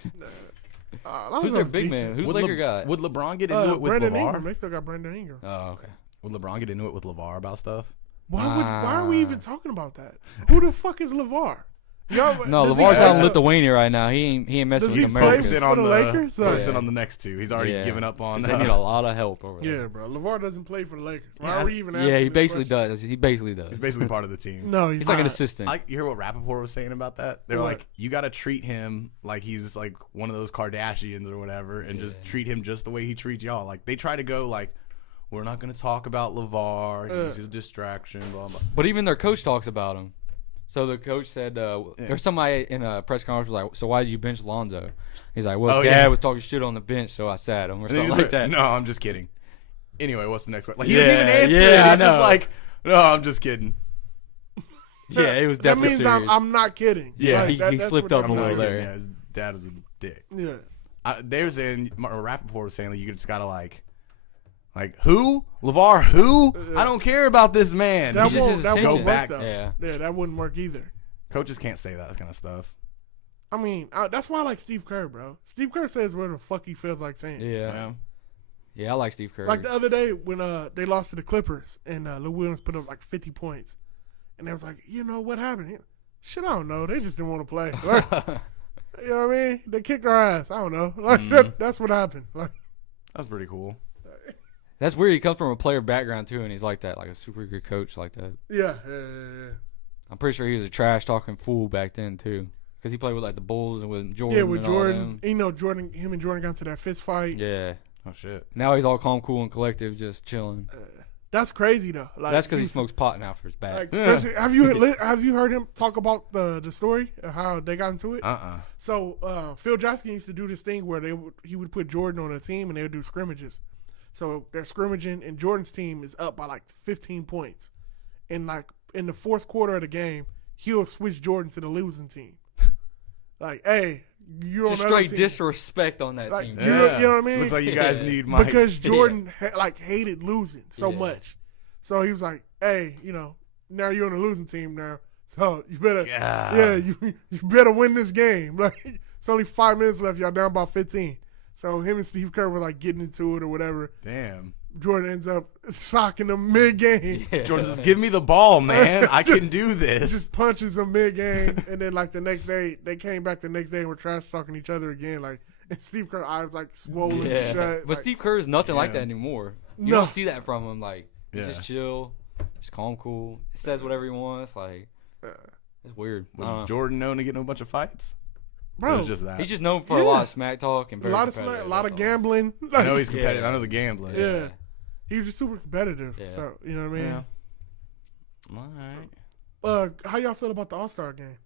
Lonzo's Who's their big decent. man? Who's Would Laker got? Would LeBron get into it with Brandon LeVar? Ingram. They still got Brandon Ingram. Oh, okay. Would LeBron get into it with LeVar about stuff? Why are we even talking about that? Who the fuck is LeVar? Y'all, No, does he LeVar's play out in for- Lithuania right now. He ain't messing Does with he America. play Focusing for on the the Lakers? focusing Yeah. on the next two. He's already Yeah. given up on. They need a lot of help over there. Yeah, bro. LeVar doesn't play for the Lakers. Why Yeah, are we even asking Yeah, he this basically question? does. He basically does. He's basically part of the team. No, he's He's like an not. assistant. You hear what Rappaport was saying about that? They're What? like, you got to treat him like he's like one of those Kardashians or whatever, and just treat him just the way he treats y'all. Like they try to go like, we're not going to talk about LeVar. He's a distraction. Blah blah. But even their coach talks about him. So the coach said, or somebody in a press conference was like, so why did you bench Lonzo? He's like, well, Oh, Dad yeah. was talking shit on the bench, so I sat him or And something he's like that. No, I'm just kidding. Anyway, what's the next one? Like he Yeah, doesn't even answer. yeah, I He's know. just like, no, I'm just kidding. Yeah, it was That definitely means serious. I'm not kidding. Yeah, he that's slipped what up that a I'm little not means. there. kidding. Yeah, his dad is a dick. Yeah. They're saying, Rappaport was saying, like, you just gotta like who? LeVar? Who? I don't care about this man. That just won't, his that attention. won't Go back. work, though. Yeah. Yeah, that wouldn't work either. Coaches can't say that kind of stuff. I mean, that's why I like Steve Kerr, bro. Steve Kerr says whatever the fuck he feels like saying. Yeah. Yeah, I like Steve Kerr. Like the other day when they lost to the Clippers and Lou Williams put up like 50 points. And they was like, you know, what happened? Shit, I don't know. They just didn't want to play. Like, you know what I mean? They kicked our ass. I don't know. Like that's what happened. Like, That's pretty cool. That's weird. He comes from a player background, too, and he's like that, like a super good coach like that. yeah. I'm pretty sure he was a trash-talking fool back then, too. Because he played with, like, the Bulls and with Jordan Yeah, with and all Jordan. them. You know, him and Jordan got into that fist fight. Yeah. Oh shit. Now he's all calm, cool, and collective, just chilling. That's crazy, though. Like, That's because he smokes pot now for his back. Like, especially- have you heard him talk about the story of how they got into it? So Phil Jackson used to do this thing where he would put Jordan on a team and they would do scrimmages. So they're scrimmaging and Jordan's team is up by like 15 points, and like in the fourth quarter of the game, he'll switch Jordan to the losing team. Like, hey, you're Just on the other straight team. disrespect on that Like, team. you know what I mean? Looks like you guys Yeah. need my Because Jordan hated losing so Yeah. much, so he was like, "Hey, you know, now you're on the losing team now, so you better, you better win this game." Like, it's only 5 minutes left. Y'all down by 15. So him and Steve Kerr were like getting into it or whatever. Damn. Jordan ends up socking him mid game. Yeah. Jordan says, "Give me the ball, man. I can do this." Just punches him mid game, and then like the next day, they came back the next day and were trash talking each other again. Like, and Steve Kerr eyes like swollen Yeah. shut. But like, Steve Kerr is nothing like Yeah. that anymore. You No. don't see that from him. Like, he's Yeah. just chill, just calm, cool. He says whatever he wants. Like, it's weird. I don't know. Was Jordan known to get in a bunch of fights? Or bro, it was just that. He's just known for a Yeah. lot of smack talk and a very lot of competitive, smack, a lot of that's all. gambling. I know he's Yeah. competitive. I know the gambling. Yeah. He was just super competitive. Yeah. So you know what I mean? Yeah. All right. How y'all feel about the All-Star game?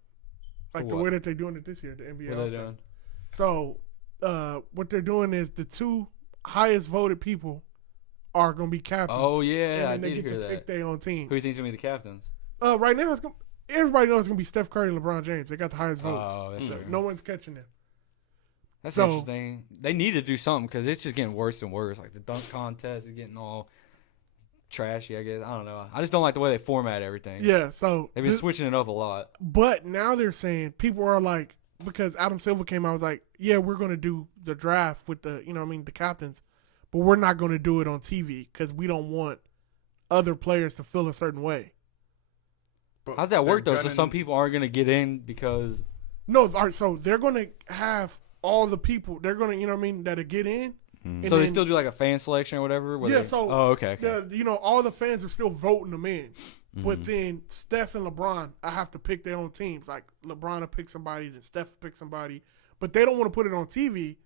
Like the what? way that they're doing it this year, the NBA What are they All-Star. doing? So, what they're doing is the two highest voted people are going to be captains. Oh, yeah, and then I they did get hear to pick that. their own team. Who do you think's going to be the captains? Right now, everybody knows it's going to be Steph Curry and LeBron James. They got the highest votes. Oh, that's true. No one's catching them. That's So- interesting. They need to do something because it's just getting worse and worse. Like the dunk contest is getting all trashy, I guess. I don't know. I just don't like the way they format everything. Yeah, so They've been switching it up a lot. but now they're saying people are like, because Adam Silver came out, was like, yeah, we're going to do the draft with the, the captains, but we're not going to do it on TV because we don't want other players to feel a certain way. How's that work, though? So They're some gunning- people aren't going to get in because No, all right. So they're gonna have all the people. They're gonna, you know what I mean, that'll get in. And So they then- still do like a fan selection or whatever. where Yeah. they- So Oh, okay. all the fans are still voting them in. Mm-hmm. But then Steph and LeBron, I have to pick their own teams. Like LeBron will pick somebody, then Steph will pick somebody. But they don't want to put it on TV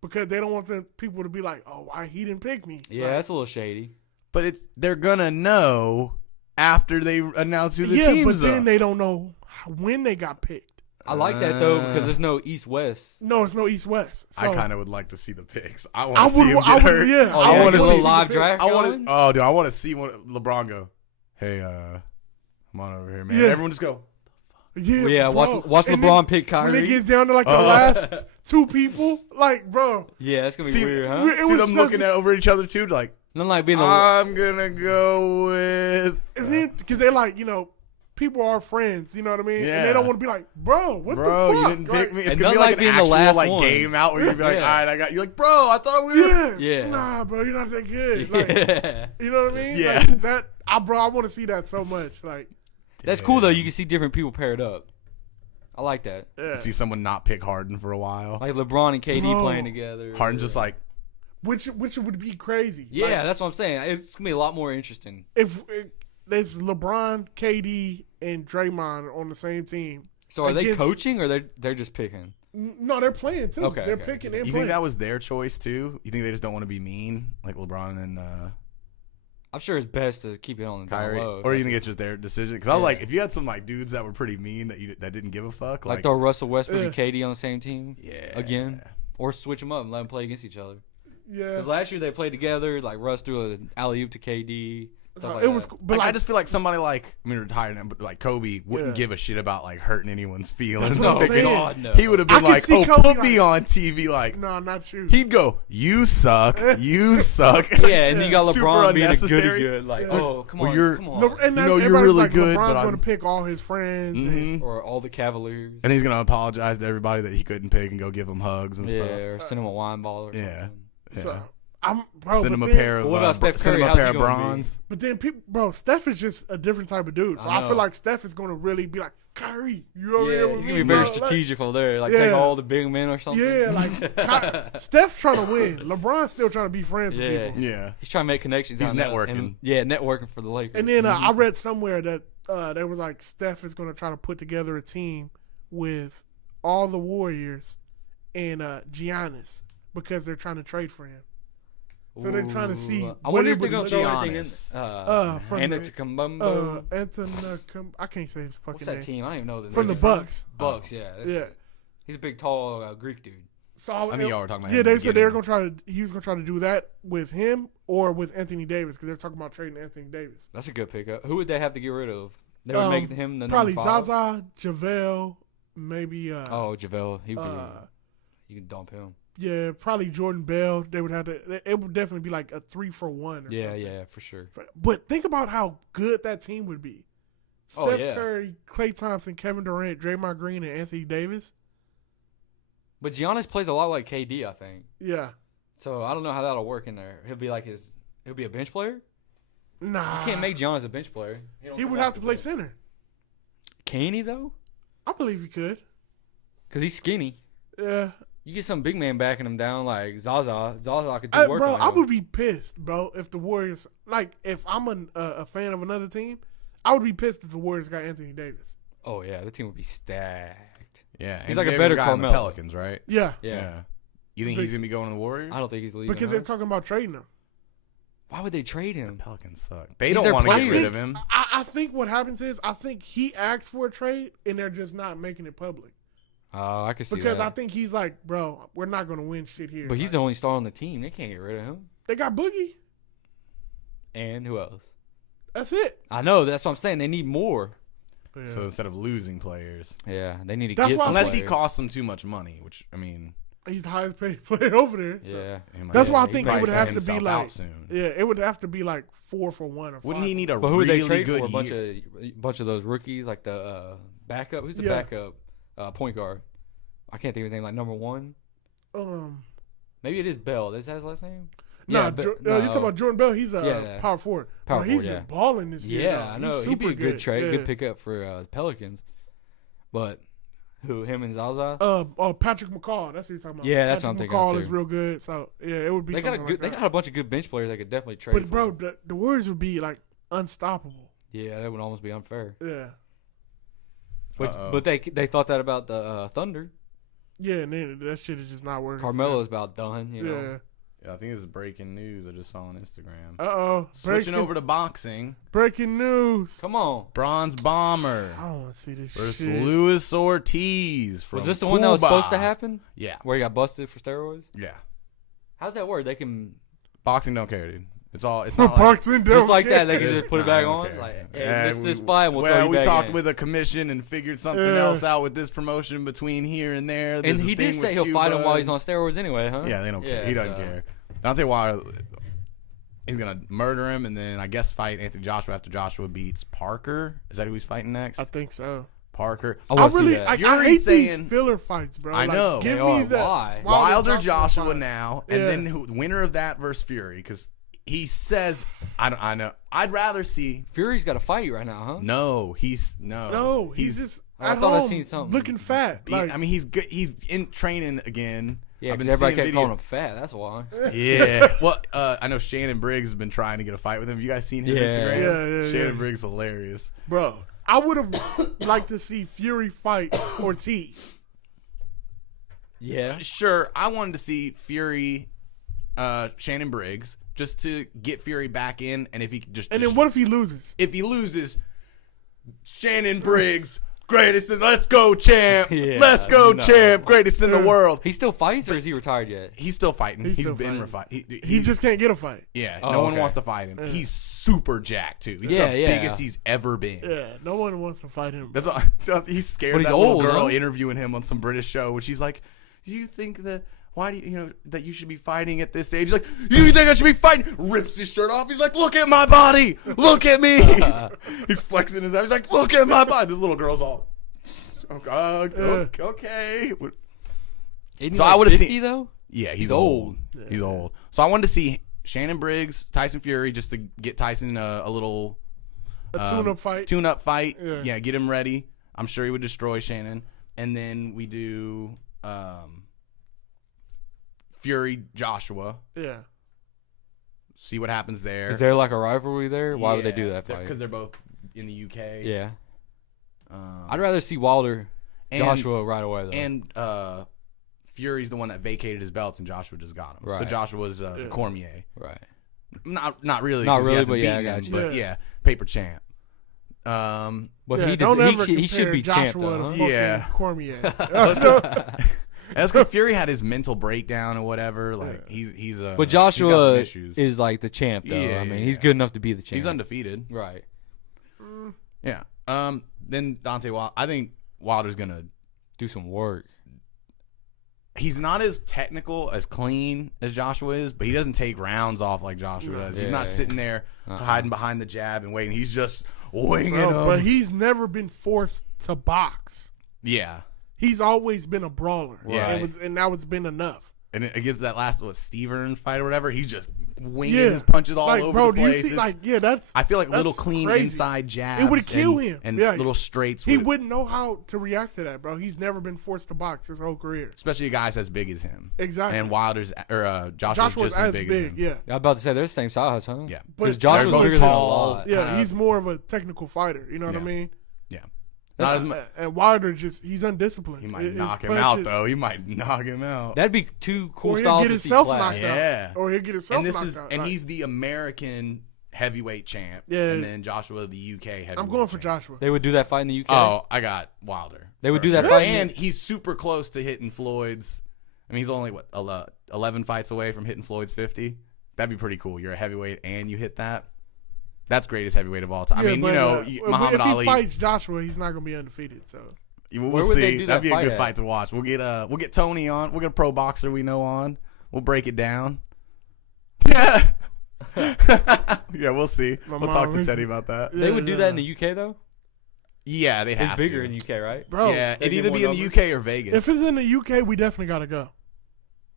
because they don't want the people to be like, "Oh, why he didn't pick me?" Yeah, Like, that's a little shady. But they're gonna know after they announce who the yeah, teams but then are. they don't know when they got picked. I like that though because there's no East West. No, it's no East West. So I kind of would like to see the picks. I I want to see him would, get hurt. yeah. Oh, I yeah, want get to a see little live the draft. I want going? to. Oh, dude, I want to see LeBron go. Hey, come on over here, man. Yeah. Everyone just go. Yeah, Yeah, bro. watch And LeBron then pick When it Kyrie. gets down to like the last two people, like, bro, Yeah, that's gonna be See, weird, huh? it see was them looking at over each other too, like Nothing like being the I'm gonna go with. and then because they're like, you know, people are friends, you know what I mean? And Yeah. they don't want to be like, bro, what Bro, the fuck? you didn't pick Like, me. It's And gonna be nothing like like an being the actual last like one. game out where you'd be like, Yeah. all right, I got you. Like, bro, I thought we were. Yeah, Yeah. Nah, bro, you're not that good. Like, yeah. you know what I mean? Yeah. Like, that, I want to see that so much. Like, That's cool though. You can see different people paired up. I like that. yeah. See someone not pick Harden for a while. Like LeBron and KD Bro. playing together. Harden's just like, which would be crazy. Yeah, Like, that's what I'm saying. It's gonna be a lot more interesting. if there's LeBron, KD, and Draymond on the same team. So are they Against- coaching or they're just picking? No, they're playing too. Okay, They're okay. picking and you playing. think that was their choice too? You think they just don't want to be mean, like LeBron and I'm sure it's best to keep it on the down Kyrie, low. or you think it's just their decision? Because I was Yeah. like, if you had some like dudes that were pretty mean that didn't give a fuck, like like throw Russell Westbrook Yeah. and KD on the same team yeah, again, or switch them up and let them play against each other. Yeah. Because last year they played together. Like Russ threw an alley oop to KD. Stuff like It was, that. but Like, like, I just feel like somebody retired now, but like Kobe wouldn't Yeah. give a shit about like hurting anyone's feelings. That's what I'm Picking- saying. God, no. He would have I been could like, see "Oh, Kobe, put me like- on TV." Like no, not you. he'd go, "You suck, you suck." Yeah, and you got Super LeBron being a unnecessary. good. Like, Yeah. oh, come Well, on, you're- come Le- on. and You know, you're everybody's really like, good, LeBron's but going I'm- to pick all his friends. And, Mhm. Or all the Cavaliers. And he's gonna apologize to everybody that he couldn't pick and go give them hugs and Yeah, stuff. or send him a wine ball or Yeah. something. so I'm bro. Send but him a then- pair of. But what about Steph send him Curry? a How's pair he of gonna be? bronze. But then people, bro, Steph is just a different type of dude. So I I feel know. like Steph is going to really be like, Kyrie, you over here Yeah, with he's me, gonna be very bro?" strategic over there. Like Yeah. take all the big men or something. Yeah, like Steph's trying to win. LeBron's still trying to be friends with Yeah. people. Yeah. He's trying to make connections. He's down there, networking. and- yeah, networking for the Lakers. And then I read somewhere that there was like Steph is going to try to put together a team with all the Warriors and Giannis because they're trying to trade for him. So they're trying to see I wonder if what they're he gonna would throw do. anything in. Giannis. From Anna the- Tecumumbo. I can't say his fucking What's that name. team? I don't even know. From the Where's he Bucks. Bucks, yeah. that's- Yeah. He's a big, tall Greek dude. So I think y'all were talking about. yeah, him they at the said they were beginning. gonna try to. He was gonna try to do that with him or with Anthony Davis because they're talking about trading Anthony Davis. That's a good pickup. Who would they have to get rid of? They would make him the probably number 5? Zaza, JaVale, maybe. Oh, JaVale. He would be. uh, You can dump him. yeah, probably Jordan Bell. They would have to. It would definitely be like a 3-for-1. Or Yeah, something. yeah, for sure. But think about how good that team would be. Oh, Steph yeah. Curry, Klay Thompson, Kevin Durant, Draymond Green, and Anthony Davis. But Giannis plays a lot like KD, I think. Yeah. So I don't know how that'll work in there. He'll be like he'll be a bench player. Nah. You can't make Giannis a bench player. don't He come would off have to the play bench. center. Can he though? I believe he could. Because he's skinny. Yeah. You get some big man backing him down like Zaza. Zaza could do work Bro, on I him. would be pissed, bro, if the Warriors, like, if I'm a fan of another team, I would be pissed if the Warriors got Anthony Davis. Oh yeah, the team would be stacked. Yeah, He's Anthony like a Davis better guy on the Carmelo. Pelicans, right? Yeah. Yeah. You think But- he's gonna be going to the Warriors? I don't think he's leaving. Because huh? they're talking about trading him. Why would they trade him? Pelicans suck. They He's don't their want to get player. rid of him. I think what happens is, I think he asked for a trade, and they're just not making it public. Oh, I can see Because that. I think he's like, bro, we're not going to win shit here. But he's Like, the only star on the team. They can't get rid of him. they got Boogie. And who else? That's it. I know. That's what I'm saying. They need more. Yeah. So instead of losing players, Yeah, they need to That's get why- some unless he players. costs them too much money, which I mean, He's the highest paid player over there. So. Yeah. he might- That's why I he think it probably would sell have to be himself like, out soon. yeah, it would have to be like 4-for-1 or 5. Wouldn't he need a But who would really they trade good for? A year? bunch of those rookies, like the backup. Who's the Yeah. backup point guard? I can't think of his name. Like number 1. Maybe it is Bell. Is that his last name? Nah, but- you're talking about Jordan Bell. He's a Yeah. power forward. Power Bro, he's forward, been balling this year. Yeah, though. I He's know. He'd super be a good trade, Yeah. good pickup for the Pelicans. But Who, him and Zaza? Patrick McCall. That's what you're talking about. Yeah, that's Patrick what I'm thinking McCall of, is too. real good. So yeah, it would be. They got a something good. like They that. got a bunch of good bench players that could definitely trade. But for bro, them. the Warriors would be like unstoppable. Yeah, that would almost be unfair. Yeah. But they thought that about the Thunder. Yeah, and then that shit is just not working. Carmelo's about done. You know. Yeah. Yeah, I think this is breaking news I just saw on Instagram. Uh-oh. Switching over to boxing. Breaking news. Come on. Bronze Bomber I don't want to see this versus shit. Luis Ortiz from Was this the one that was Cuba. supposed to happen? Yeah. Where he got busted for steroids? Yeah. How's that work? They can Boxing don't care, dude. It's not like Boxing just like that. They care. can just put it Nah, I back don't on. care. Like, hey, Yeah, miss this fight. We'll throw well, you we back talked in. with a commission and figured something Yeah. else out with this promotion between here and there. And There's a he did thing say with he'll fight him Cuba. while he's on steroids anyway, huh? Yeah, they don't care. Yeah, He doesn't so- care. Dante Wilder, he's gonna murder him and then I guess fight Anthony Joshua after Joshua beats Parker. Is that who he's fighting next? I think so. Parker. I I want to see really, that. I You're hate saying- these filler fights, bro. I Like, know. Give They me are. that Why? Wilder Joshua fight. now, and Yeah. then winner of that versus Fury because he says I know. I'd rather see. Fury's got to fight you right now, huh? No, he's No, he's just I at thought I home seen something. looking fat. Like, I mean, he's good. He's in training again. Yeah, I've because been everybody seeing kept calling him fat. That's why. Yeah. Well, I know Shannon Briggs has been trying to get a fight with him. You guys seen his Yeah. Instagram? Yeah, Shannon yeah. Briggs hilarious. bro, I would have liked to see Fury fight Ortiz. Yeah. Sure, I wanted to see Fury, Shannon Briggs, just to get Fury back in, and if he could just And then what if he loses? if he loses, Shannon Briggs, greatest, let's go champ, Yeah, let's go no. champ, greatest in the world. He still fights, or is he retired yet? He's still fighting. He's He's still been fighting. refight. He just can't get a fight. yeah. Oh, no one okay. wants to fight him. He's super jacked too. He's Yeah, the yeah. biggest he's ever been. Yeah, no one wants to fight him. That's what he's scared. But he's That little old, girl huh? interviewing him on some British show, where she's like, "Do you think that? Why do you know that you should be fighting at this age?" He's like, "You think I should be fighting?" Rips his shirt off. He's like, "Look at my body. Look at me." He's flexing his ass. He's like, "Look at my body." This little girl's all, okay. Isn't he So like I would've 50 seen- though. Yeah, he's old. He's old. So I wanted to see Shannon Briggs, Tyson Fury, just to get Tyson a little A tune-up fight. Tune-up fight. Yeah. Yeah, get him ready. I'm sure he would destroy Shannon. And then we do Fury Joshua. Yeah. See what happens there. Is there like a rivalry there? Why would they do that fight? Because they're both in the UK. Yeah. Um, I'd rather see Wilder and- Joshua right away though. And Fury's the one that vacated his belts, and Joshua just got him. So Right. Joshua's the Cormier. right. Not really. Not 'cause he really, hasn't but yeah, I beaten got him, you. But Yeah. yeah, paper champ. But Yeah, he don't does, ever he should compare be champ Joshua though. to Huh? fucking Yeah. Cormier. That's because Fury had his mental breakdown or whatever. Like he's But he's got Joshua some issues. is like the champ though. Yeah, I mean, yeah, he's yeah. good enough to be the champ. He's undefeated. Right. Yeah. Then Dante Wilder. I think Wilder's gonna. Do some work. He's not as technical, as clean as Joshua is, but he doesn't take rounds off like Joshua does. He's not Yeah. sitting there hiding behind the jab and waiting. He's just winging Bro, them. but he's never been forced to box. Yeah. He's always been a brawler. Right. And that was been enough. And against that last Steven fight or whatever, he's just winging Yeah. his punches all Like, over bro, the do place. you see? It's- That's. I feel like that's little clean crazy. inside jabs. It would kill him. And Yeah. little straights. He would- wouldn't know how to react to that, bro. He's never been forced to box his whole career. Especially guys as big as him. Exactly. And Wilder's Joshua's just as big as him. yeah. I'm about to say they're the same size, huh? Yeah. Because But Joshua's they're both bigger than a tall. lot. Yeah, kinda- he's more of a technical fighter. You know what I Yeah. mean? Yeah. Not as much. And Wilder he's undisciplined. He might His knock him punches- out though. He might knock him out. That'd be two cool Or he'll styles get to see himself clash. knocked Yeah. out. Or he'll get himself And this knocked is out. and Like, he's the American heavyweight champ. Yeah. And then Joshua the UK heavyweight. I'm going for champ. Joshua. They would do that fight in the UK. Oh, I got Wilder. They would do that fight in And he's super close to hitting Floyd's. I mean, he's only 11 fights away from hitting Floyd's 50. That'd be pretty cool. You're a heavyweight and you hit that. That's greatest heavyweight of all time. I mean, but, Muhammad if Ali. he fights Joshua, he's not going to be undefeated. So We'll Where would they see. do That'd that be a fight good at? fight to watch. We'll get Tony on. We'll get a pro boxer we know on. We'll break it down. Yeah. Yeah, we'll see. My We'll talk mom to is- Teddy about that. They would do that in the UK though. Yeah, they'd It's have bigger to. in UK, right? bro. Yeah, They it'd get either more be in the numbers? UK or Vegas. If it's in the UK, we definitely got to go.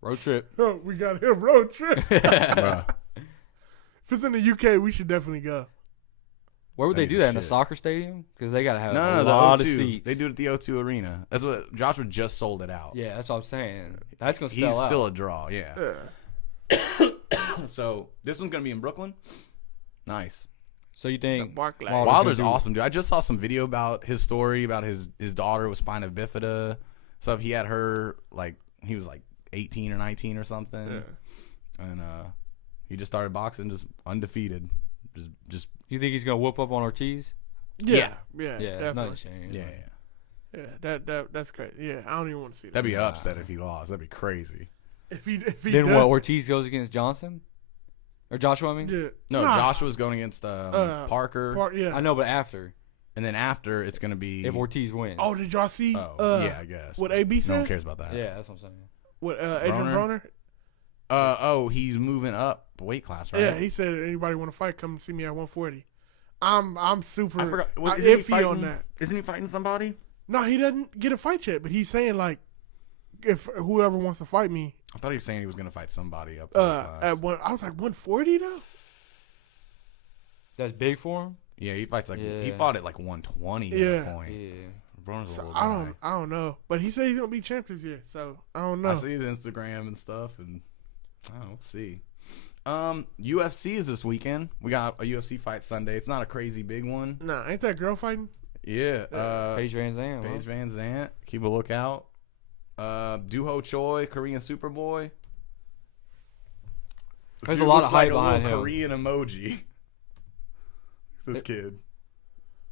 Road trip. Oh, we got him road trip. Bruh. If it's in the UK, we should definitely go. Where would they That'd do be that, in a shit. soccer stadium? Because they gotta have No, a the lot of O2. seats. They do it at the O2 Arena. That's what Joshua just sold it out. Yeah, that's what I'm saying. That's gonna He's sell out. still a draw. Yeah. Yeah. So this one's gonna be in Brooklyn. Nice. So you think Barclays. Wilder's gonna do- awesome, dude. I just saw some video about his story about his daughter with spina bifida stuff. He had her like he was like 18 or 19 or something, and he just started boxing, just undefeated. Just You think he's gonna whoop up on Ortiz? Yeah, Yeah, definitely. nothing changed. yeah. That's crazy. Yeah, I don't even want to see that. That'd be upset if he lost. That'd be crazy. If he Then does, what? Ortiz goes against Johnson or Joshua? I mean, Yeah. No, Nah. Joshua's going against Parker, Yeah. I know, but after and then after it's gonna be. if Ortiz wins, Oh, did y'all see? yeah, I guess. What AB said? No one cares about that. yeah, that's what I'm saying. What Adrian Broner? Broner? He's moving up weight class, right? Yeah, he said anybody want to fight, come see me at 140. I'm super I forgot. Isn't he iffy fighting, on that. Isn't he fighting somebody? No, he doesn't get a fight yet, but he's saying like, if whoever wants to fight me, I thought he was saying he was gonna fight somebody up. in weight class. at one, I was like 140 though. That's big for him. Yeah, he fights like he Yeah. fought at like 120 at Yeah. a point. Yeah. Broner's a So little I guy. don't know, but he said he's gonna be champ this year, so I don't know. I see his Instagram and stuff, and we'll see. UFC is this weekend. We got a UFC fight Sunday. It's not a crazy big one. Nah, ain't that girl fighting? Yeah. Paige Van Zandt. Paige huh? Van Zandt. Keep a lookout. Duho Choi, Korean Superboy. There's a Dude lot looks of hype like a little behind him. Korean emoji. This kid.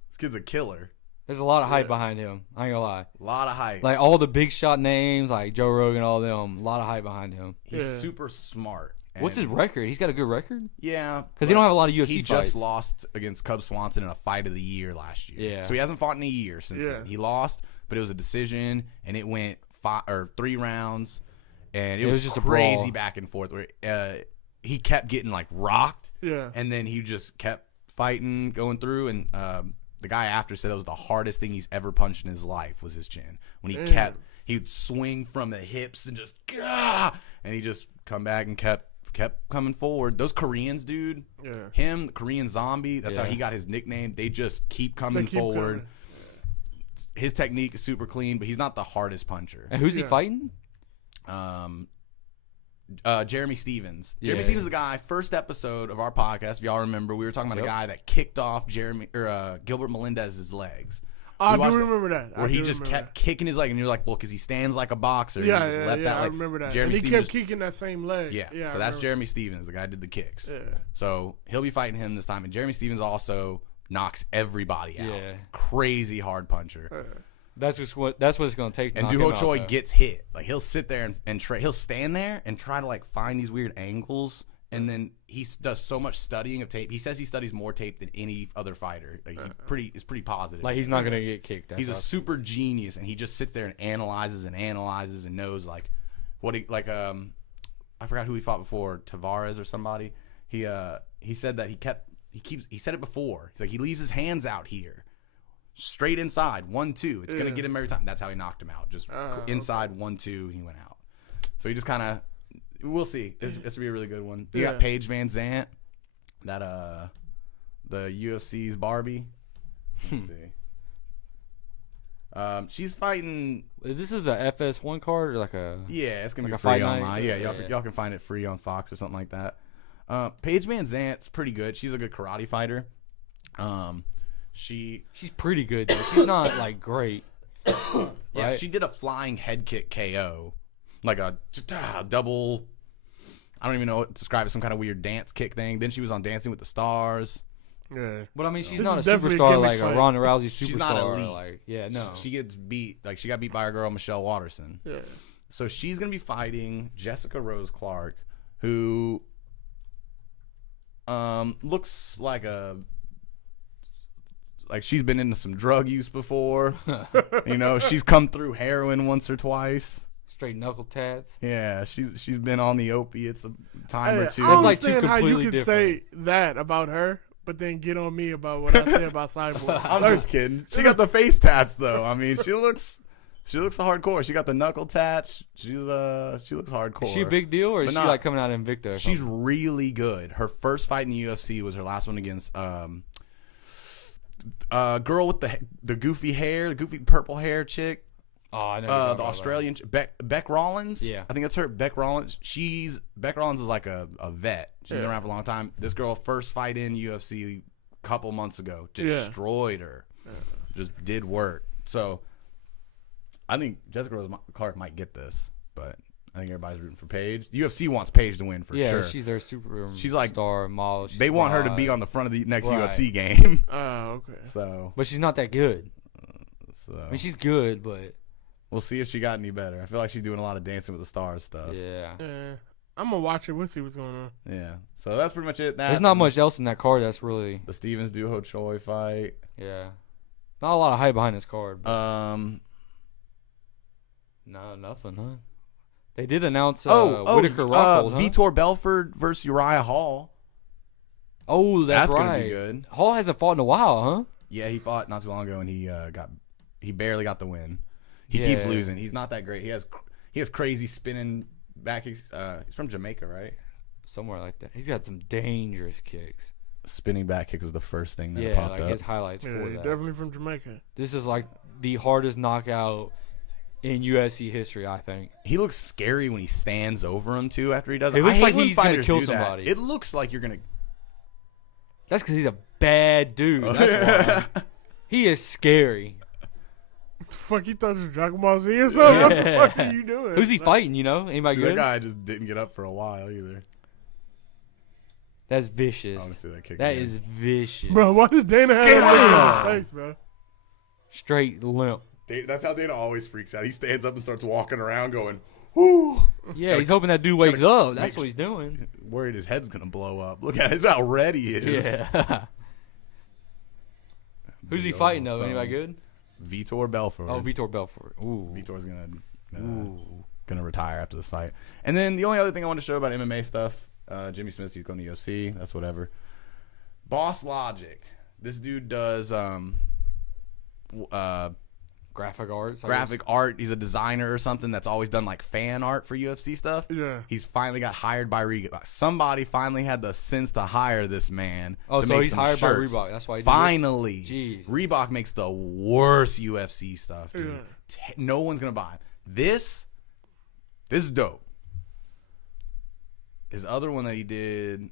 This kid's a killer. There's a lot of hype behind him. I ain't gonna lie. A lot of hype. Like all the big shot names, like Joe Rogan, all them. A lot of hype behind him. He's Yeah. super smart. What's his And- record? He's got a good record. Yeah, Because he don't have a lot of UFC He fights. just lost against Cub Swanson in a fight of the year last year. Yeah. So he hasn't fought in a year since Yeah. then. He lost, but it was a decision, and it went 3 rounds, and it was was just a crazy brawl. back and forth. Where he kept getting like rocked, Yeah. and then he just kept fighting, going through, and the guy after said that was the hardest thing he's ever punched in his life was his chin. When he would swing from the hips and just and he just come back and kept coming forward. Those Koreans, dude, Yeah. him, Korean Zombie, that's how Yeah. he got his nickname. They just keep coming They keep forward. coming. His technique is super clean, but he's not the hardest puncher. And who's he Yeah. fighting? Jeremy Stephens. Yeah. Jeremy Stephens is the guy. First episode of our podcast, if y'all remember, we were talking about Yep. a guy that kicked off Gilbert Melendez's legs. I We do watched remember that. Where I he do just remember kept kicking his leg, and you're like, well, because he stands like a boxer. that. He Yeah, just yeah, let yeah. that, I like, remember that. Jeremy and he Stephens. kept kicking that same leg. Yeah, Yeah. so I that's remember. Jeremy Stephens, the guy who did the kicks. Yeah. So he'll be fighting him this time, and Jeremy Stephens also knocks everybody out. Yeah. Crazy hard puncher. That's what it's gonna take. To And knock him Duho out, Choi though. gets hit. Like he'll sit there and he'll stand there and try to like find these weird angles, and then he does so much studying of tape. He says he studies more tape than any other fighter. Like is pretty positive. Like he's not gonna get kicked. That's He's a how- super genius, and he just sits there and analyzes and knows like what he like. I forgot who he fought before, Tavares or somebody. He said that he said it before. He's like he leaves his hands out here, straight inside 1-2. It's gonna get him every time. That's how he knocked him out. Just inside 1-2, he went out. So he just kind of. We'll see. It's gonna be a really good one. You got Yeah. Paige Van Zandt, that the UFC's Barbie. Let's see. She's fighting. This is a FS1 card or like a. Yeah, it's gonna Like be a free fight night? online. Yeah, Yeah. y'all can find it free on Fox or something like that. Paige Van Zandt's pretty good. She's a good karate fighter. She's pretty good though. She's not like great. yeah, Right. she did a flying head kick KO, like a double. I don't even know what to describe it. Some kind of weird dance kick thing. Then she was on Dancing with the Stars. Yeah. But I mean, she's This not a is definitely a superstar gimmick like fight. a Ronda Rousey superstar. She's not elite. Like, yeah, no. She gets beat. Like she got beat by her girl Michelle Watterson. Yeah. So she's gonna be fighting Jessica Rose Clark, who looks like she's been into some drug use before. You know, she's come through heroin once or twice. Straight knuckle tats. Yeah, she's been on the opiates a time or Hey, two. I don't like two understand how you completely can say that about her, but then get on me about what I say about Cyborg. I'm just kidding. She got the face tats though. I mean, she looks hardcore. She got the knuckle tats. She looks hardcore. Is she a big deal or is But she not- like coming out Invicta? or She's something? really good. Her first fight in the UFC was her last one against Girl with the goofy hair, the goofy purple hair chick. Oh, I know. The Australian Beck Rollins. Yeah. I think that's her. Beck Rollins. Beck Rollins is like a vet. She's been around for a long time. This girl first fight in UFC a couple months ago. Destroyed her. Just did work. So I think Jessica Rose Clark might get this, but I think everybody's rooting for Paige. The UFC wants Paige to win for sure. Yeah, she's their super. She's like star model. They want her to be on the front of the next Right. UFC game. Oh, okay. So, but she's not that good. So I mean, she's good, but we'll see if she got any better. I feel like she's doing a lot of Dancing with the Stars stuff. yeah. I'm gonna watch it. We'll see what's going on. Yeah. So that's pretty much it. There's not much else in that card that's really. The Stevens Duho Choi fight. Yeah. Not a lot of hype behind this card. Um. No, nothing, huh? They did announce Whitaker Rockhold, huh? Vitor Belfort versus Uriah Hall. Oh, that's right. gonna be good. Hall hasn't fought in a while, huh? Yeah, he fought not too long ago, and he barely got the win. He Yeah. keeps losing. He's not that great. He has crazy spinning back kicks. He's from Jamaica, right? Somewhere like that. He's got some dangerous kicks. Spinning back kick was the first thing that Yeah, popped like up. his highlights Yeah, for he's that. definitely from Jamaica. This is like the hardest knockout in UFC history, I think. He looks scary when he stands over him too. After he does it, It looks I hate like when he's gonna fighters kill do that. somebody. It looks like you're gonna. That's because he's a bad dude. That's why. He is scary. What the fuck, you thought it was Dragon Ball Z or something? What the fuck are you doing? Who's he fighting, you know? Anybody That good? guy just didn't get up for a while either. That's vicious. I want to see that kick. That again. is vicious. Bro, why did Dana have that in his face, bro? Straight limp. That's how Dana always freaks out. He stands up and starts walking around, going, "Whoo!" Yeah, he's hoping that dude wakes up. That's make what he's doing. Worried his head's gonna blow up. Look at how red he is. Yeah. Who's he Big fighting, old though? Anybody thumb. good? Vitor Belfort. Oh, Vitor Belfort. Ooh. Vitor's gonna retire after this fight. And then the only other thing I want to show about MMA stuff, Jimmy Smith's going to UFC. That's whatever. Boss Logic. This dude does Graphic arts. I graphic art. He's a designer or something that's always done like fan art for UFC stuff. Yeah. He's finally got hired by Reebok. Somebody finally had the sense to hire this man. Oh, to so make he's some hired by shirts. Reebok. That's why he did this? Finally. Jeez. Reebok makes the worst UFC stuff, dude. Yeah. No one's gonna buy him. This is dope. His other one that he did,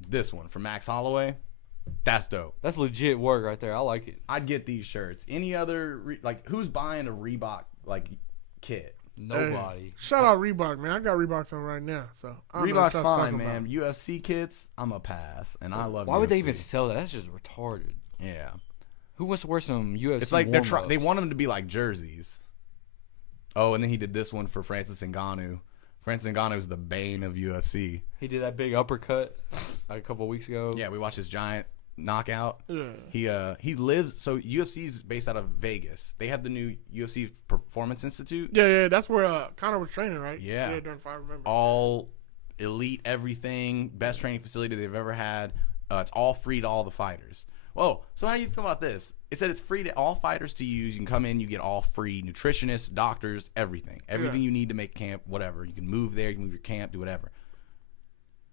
this one from Max Holloway, that's dope. That's legit work right there. I like it. I'd get these shirts. Any other who's buying a Reebok kit? Nobody. Hey, shout out Reebok, man. I got Reeboks on right now, so I don't know what Reebok's y'all fine, talking man. about. UFC kits, I'm a pass, and I love. Why would they UFC. even sell that? That's just retarded. Yeah, Who wants to wear some UFC? it's like warm-ups? they want them to be like jerseys. Oh, and then he did this one for Francis Ngannou. Francis Ngannou is the bane of UFC. He did that big uppercut like a couple of weeks ago. Yeah, we watched his giant knockout. Yeah. He lives. So UFC is based out of Vegas. They have the new UFC Performance Institute. Yeah, that's where Conor was training, right? Yeah. During Fight, remember. All elite, everything, best training facility they've ever had. It's all free to all the fighters. Whoa, so how do you feel about this? It said it's free to all fighters to use. You can come in, you get all free nutritionists, doctors, everything. Everything you need to make camp, whatever. You can move there, you can move your camp, do whatever.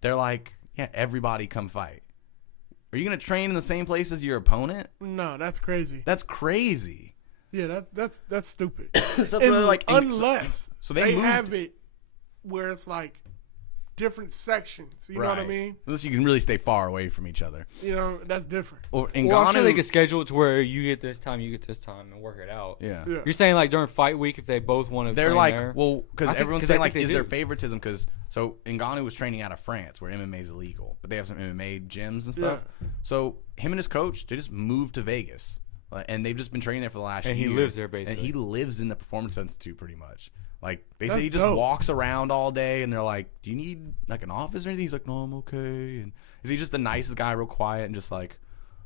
They're like, yeah, everybody come fight. Are you going to train in the same place as your opponent? No, that's crazy. That's crazy. Yeah, that's stupid. So And they're like, unless so they moved- have it where it's like different sections. You know what I mean? Unless you can really stay far away from each other. You know, that's different. Or Ngannou, Well, I'm sure they could schedule it to where you get this time, you get this time, and work it out. yeah. Yeah. You're saying like during fight week, if they both want to They're train like, there? well, because I think- everyone's 'cause I saying think like, they is there do. favoritism? Because so Ngannou was training out of France, where MMA is illegal, but they have some MMA gyms and stuff. So him and his coach, they just moved to Vegas, and they've just been training there for the last And he year. lives there, basically. And he lives in the Performance Institute pretty much. Like they say, That's he just dope. walks around all day, and they're like, "Do you need like an office or anything?" He's like, "No, I'm okay." And is he just the nicest guy, real quiet, and just like,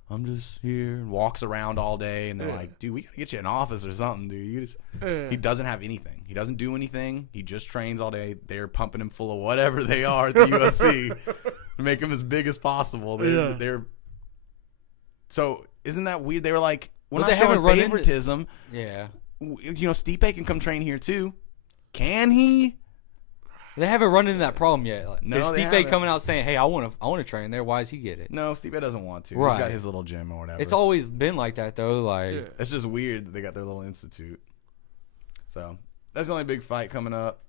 "I'm just here," and walks around all day, and they're like, "Dude, we gotta get you an office or something, dude." You just Yeah. He doesn't have anything. He doesn't do anything. He just trains all day. They're pumping him full of whatever they are at the UFC to make him as big as possible. They're so isn't that weird? They were like, "We're But not they haven't showing run into- favoritism." yeah. You know, Stipe can come train here too. Can he? They haven't run into that problem yet. Like, No, is they Stipe haven't. coming out saying, "Hey, I want to train there"? Why does he get it? No, Stipe doesn't want to. Right. He's got his little gym or whatever. It's always been like that though. Like, Yeah. It's just weird that they got their little institute. So that's the only big fight coming up.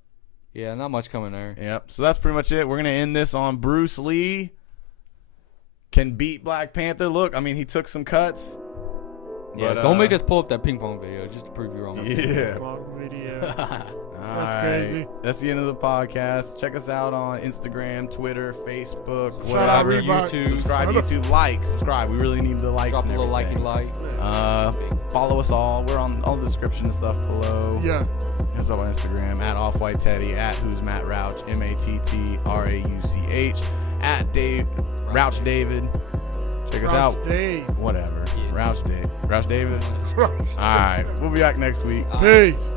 yeah, not much coming there. Yep. So that's pretty much it. We're gonna end this on Bruce Lee can beat Black Panther. Look, I mean, he took some cuts. Yeah, But, don't make us pull up that ping pong video just to prove you wrong. Yeah. Long video. All That's right. crazy. That's the end of the podcast. Check us out on Instagram, Twitter, Facebook, Shout out whatever. Reebok. YouTube. Subscribe, YouTube, subscribe. We really need the likes. Drop a and little everything. like. Follow us all. We're on all the description and stuff below. Yeah. Hit us up on Instagram at OffWhiteTeddy, at Who's Matt Rouch, MatTRauch, at Dave Rouch David. Check us out. Dave. Whatever. Yeah. Rouch David. All right. We'll be back next week. Peace.